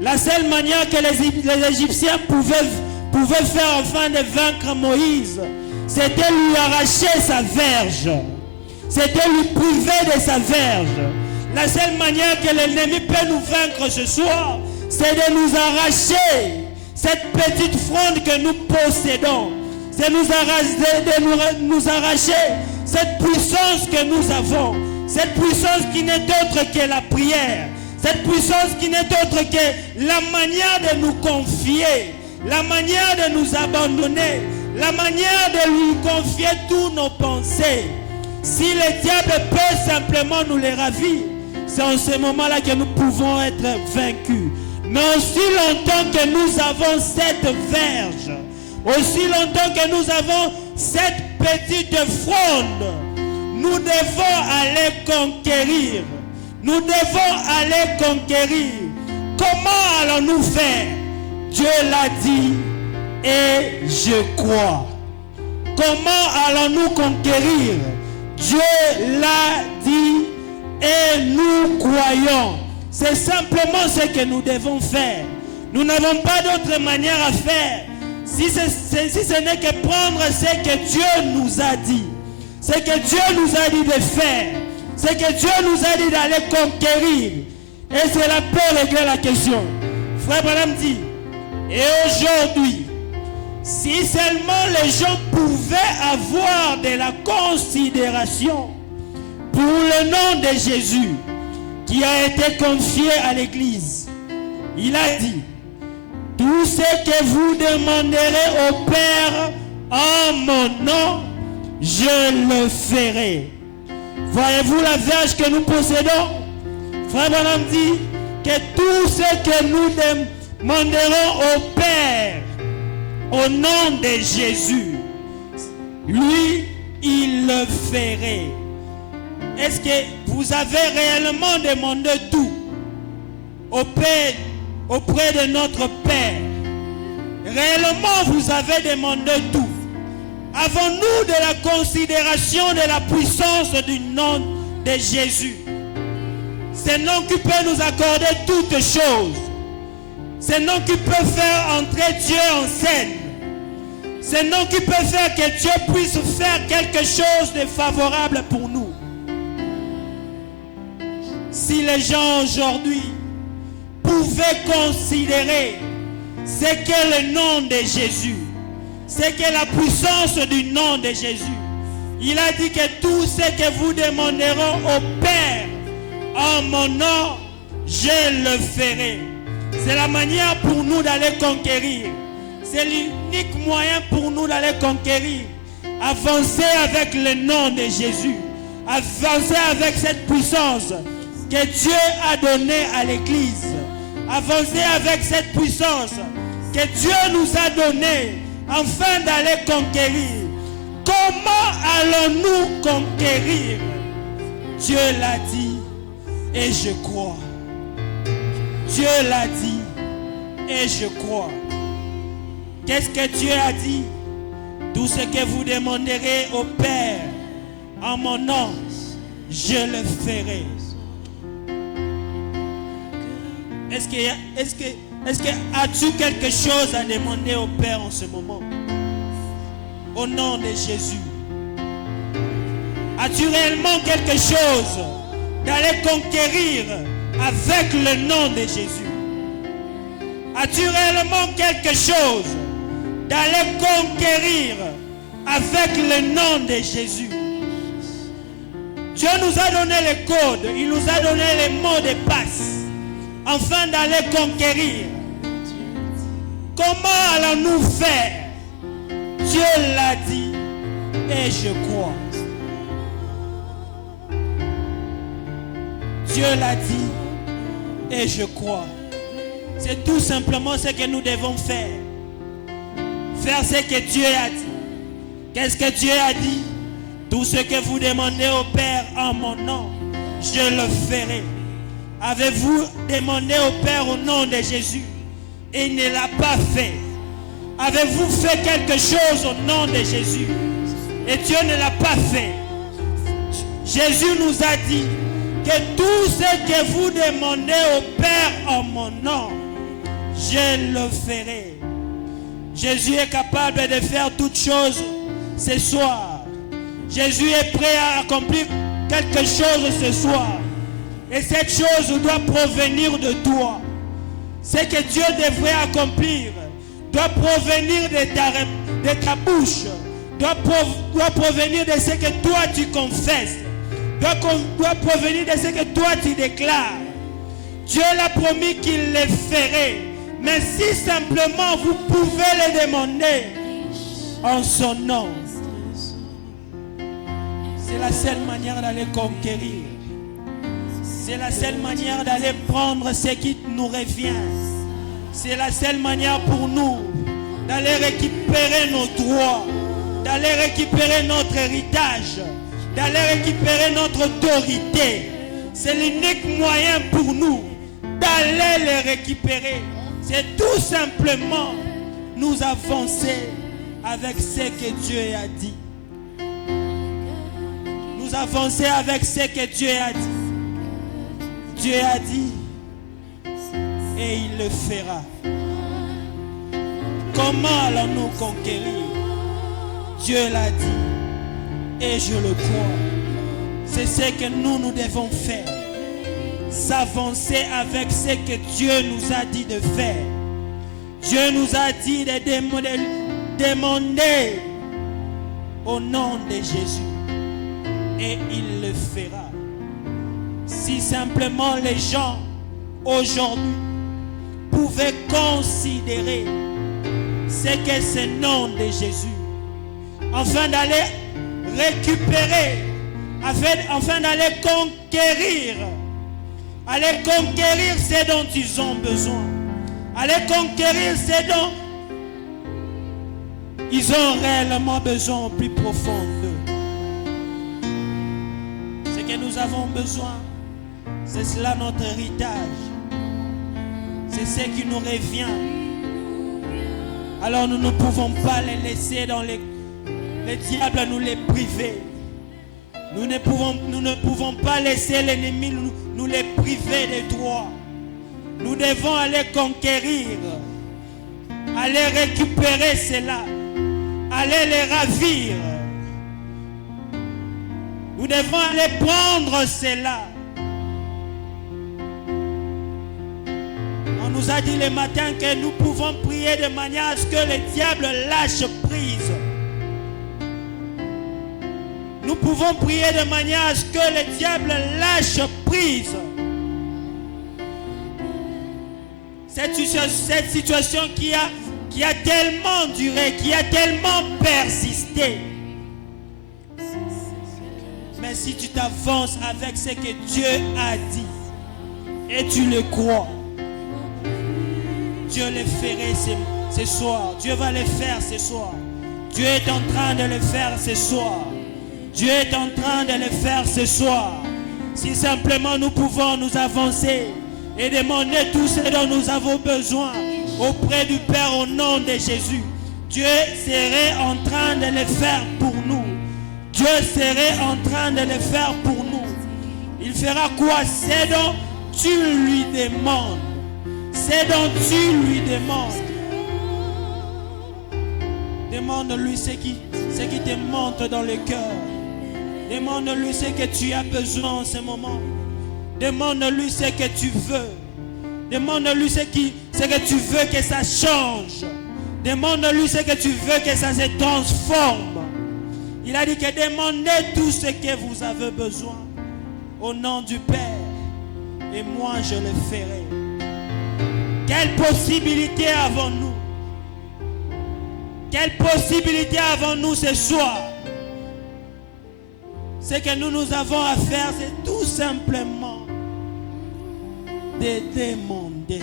la seule manière que les Égyptiens pouvaient faire afin de vaincre Moïse, c'était lui arracher sa verge. C'était lui priver de sa verge. La seule manière que l'ennemi peut nous vaincre ce soir, c'est de nous arracher cette petite fronde que nous possédons. C'est de nous arracher cette puissance que nous avons. Cette puissance qui n'est autre que la prière. Cette puissance qui n'est autre que la manière de nous confier. La manière de nous abandonner. La manière de lui confier tous nos pensées. Si le diable peut simplement nous les ravir, c'est en ce moment-là que nous pouvons être vaincus. Mais aussi longtemps que nous avons cette verge, aussi longtemps que nous avons cette petite fronde, nous devons aller conquérir. Nous devons aller conquérir. Comment allons-nous faire? Dieu l'a dit et je crois. Comment allons-nous conquérir? Dieu l'a dit et nous croyons. C'est simplement ce que nous devons faire. Nous n'avons pas d'autre manière à faire. Si ce n'est que prendre ce que Dieu nous a dit. Ce que Dieu nous a dit de faire. Ce que Dieu nous a dit d'aller conquérir. Et c'est là pour régler la question. Frère Branham dit, et aujourd'hui, si seulement les gens pouvaient avoir de la considération pour le nom de Jésus qui a été confié à l'Église. Il a dit, tout ce que vous demanderez au Père en mon nom, je le ferai. Voyez-vous la verge que nous possédons? Frère Branham dit que tout ce que nous demanderons au Père au nom de Jésus, lui, il le ferait. Est-ce que vous avez réellement demandé tout au Père, auprès de notre Père? Réellement, vous avez demandé tout. Avons-nous de la considération de la puissance du nom de Jésus? C'est le nom qui peut nous accorder toutes choses. C'est le nom qui peut faire entrer Dieu en scène. C'est le nom qui peut faire que Dieu puisse faire quelque chose de favorable pour nous. Si les gens aujourd'hui pouvaient considérer ce qu'est le nom de Jésus, ce qu'est la puissance du nom de Jésus, il a dit que tout ce que vous demanderez au Père en mon nom, je le ferai. C'est la manière pour nous d'aller conquérir. C'est l'unique moyen pour nous d'aller conquérir. Avancer avec le nom de Jésus. Avancer avec cette puissance que Dieu a donnée à l'Église. Avancer avec cette puissance que Dieu nous a donnée afin d'aller conquérir. Comment allons-nous conquérir? Dieu l'a dit et je crois. Dieu l'a dit et je crois. Qu'est-ce que Dieu a dit? Tout ce que vous demanderez au Père en mon nom, je le ferai. Est-ce que as-tu quelque chose à demander au Père en ce moment? Au nom de Jésus. As-tu réellement quelque chose d'aller conquérir avec le nom de Jésus? As-tu réellement quelque chose d'aller conquérir avec le nom de Jésus? Dieu nous a donné les codes, il nous a donné les mots de passe afin d'aller conquérir. Comment allons-nous faire? Dieu l'a dit et je crois. Dieu l'a dit et je crois. C'est tout simplement ce que nous devons faire. Faire ce que Dieu a dit. Qu'est-ce que Dieu a dit? Tout ce que vous demandez au Père en mon nom, je le ferai. Avez-vous demandé au Père au nom de Jésus et il ne l'a pas fait? Avez-vous fait quelque chose au nom de Jésus et Dieu ne l'a pas fait? Jésus nous a dit que tout ce que vous demandez au Père en mon nom, je le ferai. Jésus est capable de faire toutes choses ce soir. Jésus est prêt à accomplir quelque chose ce soir. Et cette chose doit provenir de toi. Ce que Dieu devrait accomplir doit provenir de ta bouche. Doit provenir de ce que toi tu confesses. Doit provenir de ce que toi tu déclares. Dieu l'a promis qu'il le ferait. Mais si simplement vous pouvez le demander en son nom, c'est la seule manière d'aller conquérir. C'est la seule manière d'aller prendre ce qui nous revient. C'est la seule manière pour nous d'aller récupérer nos droits, d'aller récupérer notre héritage, d'aller récupérer notre autorité. C'est l'unique moyen pour nous d'aller les récupérer. C'est tout simplement nous avancer avec ce que Dieu a dit. Nous avancer avec ce que Dieu a dit. Dieu a dit et il le fera. Comment allons-nous conquérir? Dieu l'a dit et je le crois. C'est ce que nous devons faire. S'avancer avec ce que Dieu nous a dit de faire. Dieu nous a dit de demander au nom de Jésus. et il le fera. Si simplement les gens aujourd'hui pouvaient considérer ce que c'est le nom de Jésus, afin d'aller récupérer, afin d'aller conquérir ce dont ils ont besoin, aller conquérir ce dont ils ont réellement besoin au plus profond d'eux. Ce que nous avons besoin, c'est cela notre héritage. C'est ce qui nous revient. Alors nous ne pouvons pas les laisser dans les diables nous les priver. Nous ne pouvons pas laisser l'ennemi nous les priver des droits. Nous devons aller conquérir, aller récupérer cela, aller les ravir. Nous devons aller prendre cela. On nous a dit le matin que nous pouvons prier de manière à ce que le diable lâche prise. Nous pouvons prier de manière à ce que le diable lâche prise. Cette situation qui a tellement duré, qui a tellement persisté. Mais si tu t'avances avec ce que Dieu a dit et tu le crois, Dieu le ferait ce soir. Dieu va le faire ce soir. Dieu est en train de le faire ce soir. Dieu est en train de le faire ce soir. Si simplement nous pouvons nous avancer et demander tout ce dont nous avons besoin auprès du Père au nom de Jésus, Dieu serait en train de le faire pour nous. Dieu serait en train de le faire pour nous. Il fera quoi? C'est dont tu lui demandes. C'est dont tu lui demandes. Demande-lui ce qui te monte dans le cœur. Demande-lui ce que tu as besoin en ce moment. Demande-lui ce que tu veux. Demande-lui ce que tu veux que ça change. Demande-lui ce que tu veux que ça se transforme. Il a dit que demandez tout ce que vous avez besoin au nom du Père et moi je le ferai. Quelle possibilité avons-nous? Quelle possibilité avons-nous ce soir? Ce que nous avons à faire, c'est tout simplement de demander.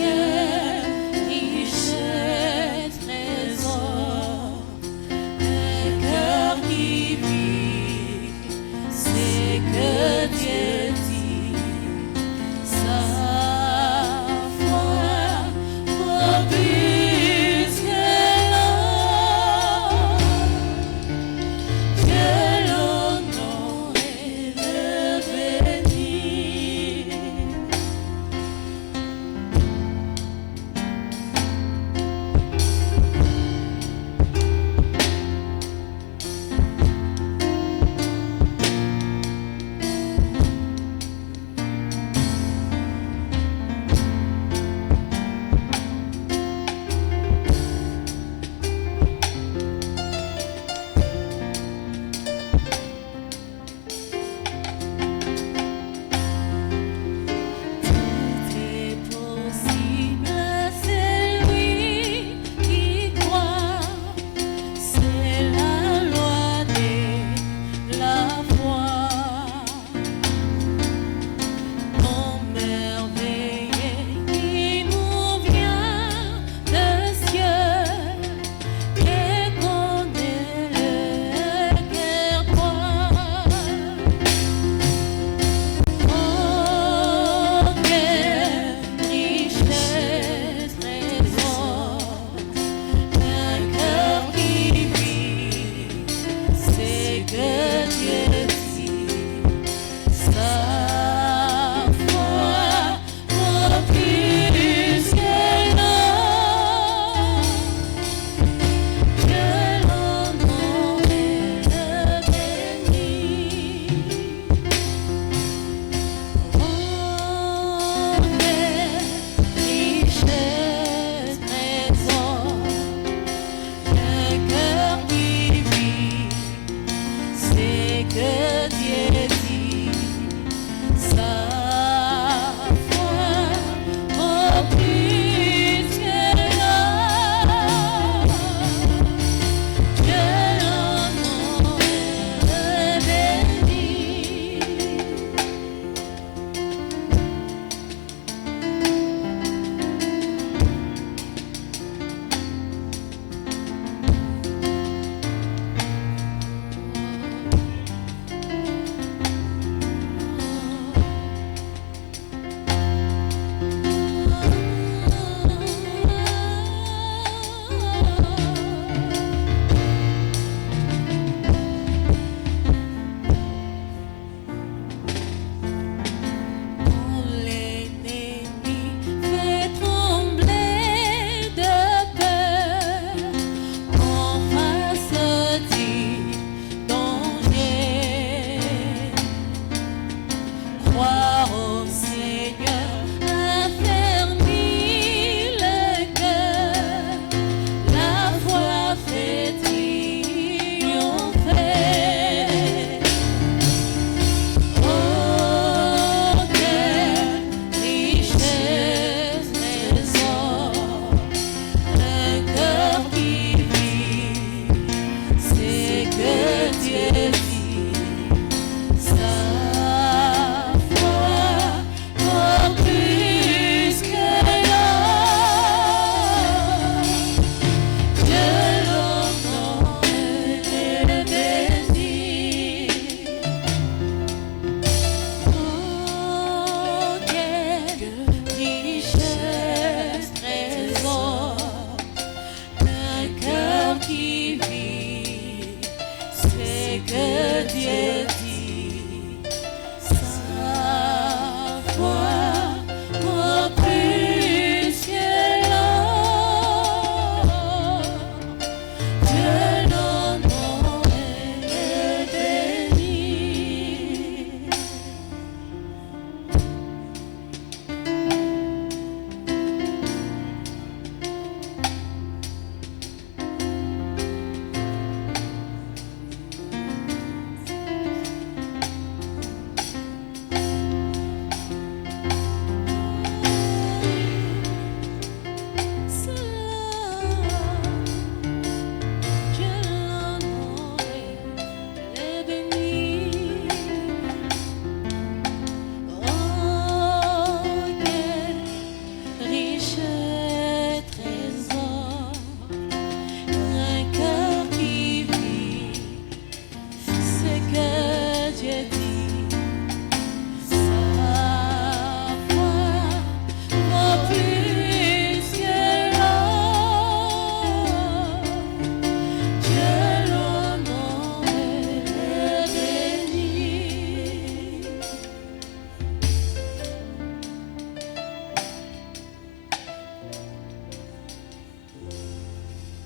Yeah.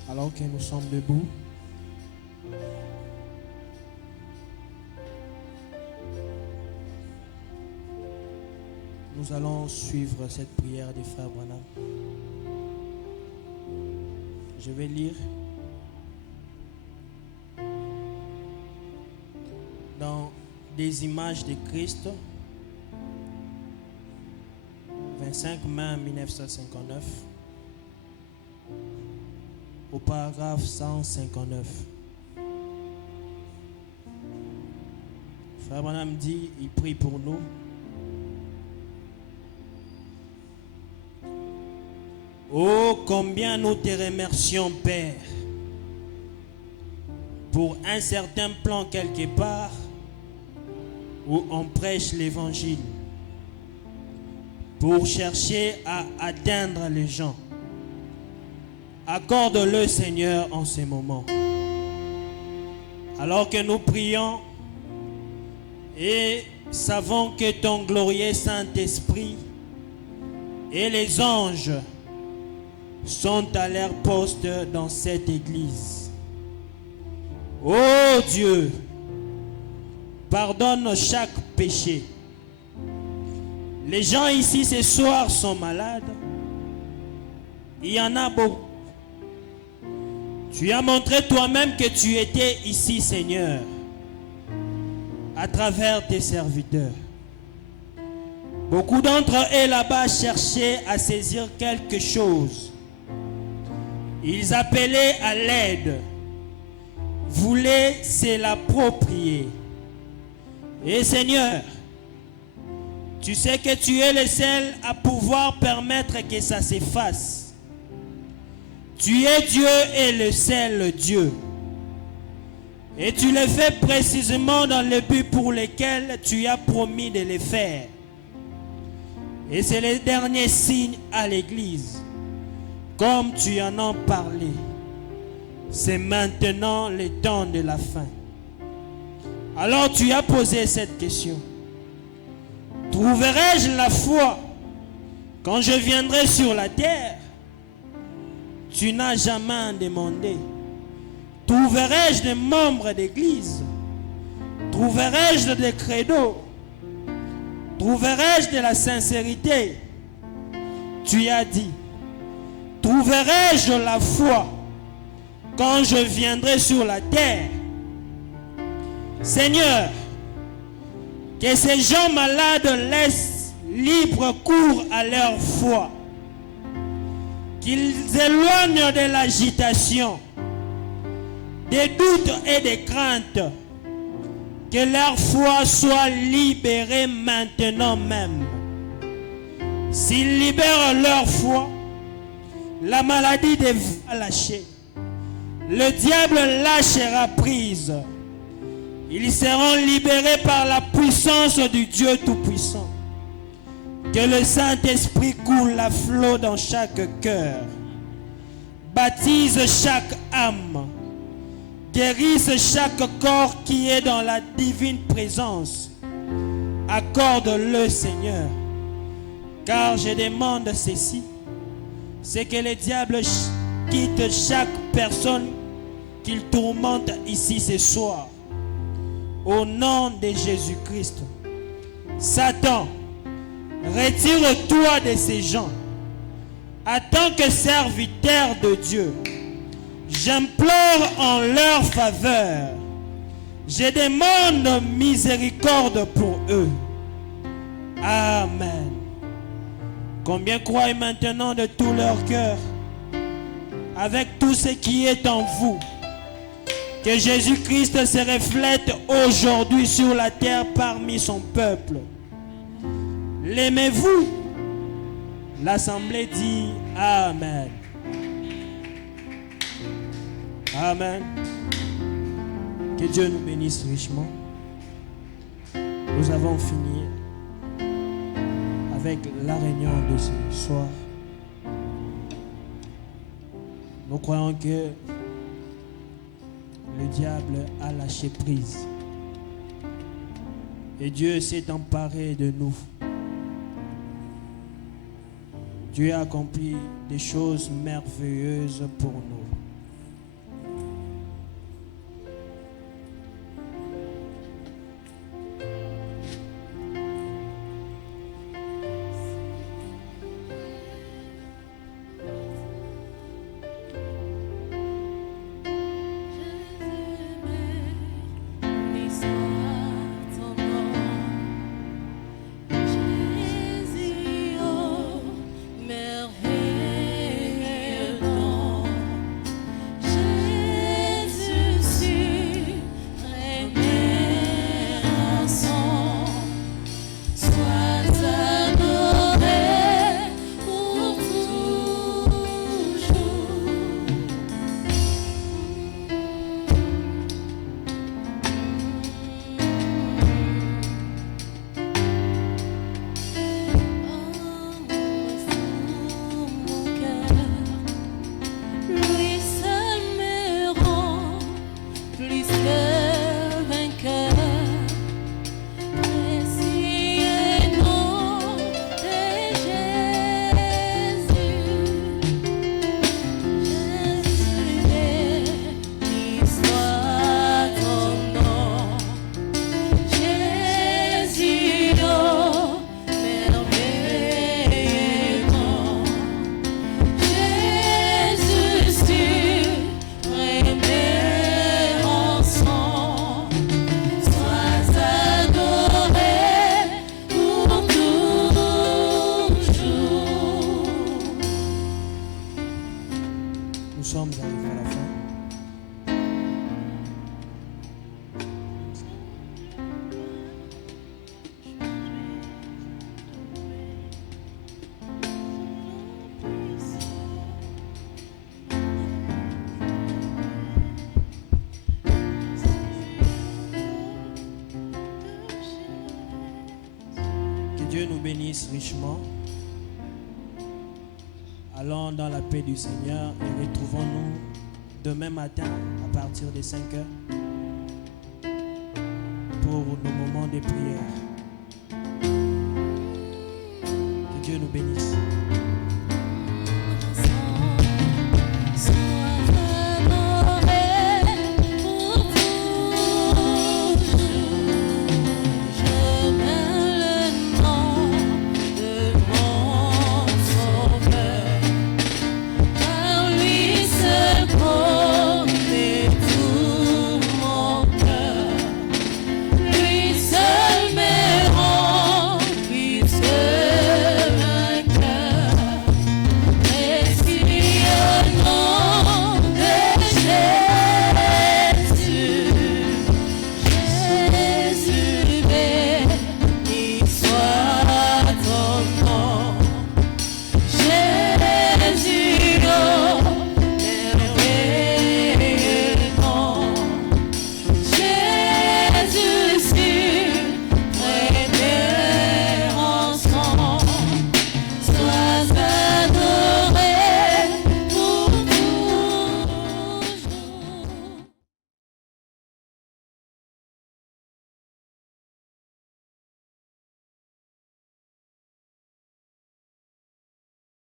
Alors que nous sommes debout, nous allons suivre cette prière des frères Branham. Je vais lire dans des images de Christ, 25 mai 1959. Au paragraphe 159. Frère Branham dit, il prie pour nous. Oh, combien nous te remercions, Père, pour un certain plan quelque part où on prêche l'évangile, pour chercher à atteindre les gens. Accorde-le, Seigneur, en ces moments. Alors que nous prions et savons que ton glorieux Saint-Esprit et les anges sont à leur poste dans cette église. Oh Dieu, pardonne chaque péché. Les gens ici ce soir sont malades. Il y en a beaucoup. Tu as montré toi-même que tu étais ici, Seigneur, à travers tes serviteurs. Beaucoup d'entre eux là-bas cherchaient à saisir quelque chose. Ils appelaient à l'aide, voulaient se l'approprier. Et Seigneur, tu sais que tu es le seul à pouvoir permettre que ça se fasse. Tu es Dieu et le seul Dieu. Et tu le fais précisément dans le but pour lequel tu as promis de le faire. Et c'est le dernier signe à l'église. Comme tu en as parlé. C'est maintenant le temps de la fin. Alors tu as posé cette question. Trouverai-je la foi quand je viendrai sur la terre? Tu n'as jamais demandé. Trouverai-je des membres d'église? Trouverai-je des credos? Trouverai-je de la sincérité? Tu as dit. Trouverai-je la foi quand je viendrai sur la terre? Seigneur, que ces gens malades laissent libre cours à leur foi. Qu'ils éloignent de l'agitation, des doutes et des craintes. Que leur foi soit libérée maintenant même. S'ils libèrent leur foi, la maladie devra lâcher. Le diable lâchera prise. Ils seront libérés par la puissance du Dieu Tout-Puissant. Que le Saint-Esprit coule à flot dans chaque cœur. Baptise chaque âme. Guérisse chaque corps qui est dans la divine présence. Accorde-le, Seigneur. Car je demande ceci, c'est que le diable quitte chaque personne qu'il tourmente ici ce soir. Au nom de Jésus-Christ. Satan, retire-toi de ces gens. En tant que serviteur de Dieu, j'implore en leur faveur. Je demande miséricorde pour eux. Amen. Combien croient maintenant de tout leur cœur, avec tout ce qui est en vous, que Jésus-Christ se reflète aujourd'hui sur la terre parmi son peuple? L'aimez-vous? L'assemblée dit Amen. Amen. Que Dieu nous bénisse richement. Nous avons fini avec la réunion de ce soir. Nous croyons que le diable a lâché prise. Et Dieu s'est emparé de nous. Dieu a accompli des choses merveilleuses pour nous. Nous sommes arrivés à la fin. Que Dieu nous bénisse richement. Allons dans la paix du Seigneur et retrouvons-nous demain matin à partir de 5 heures pour nos moments de prière.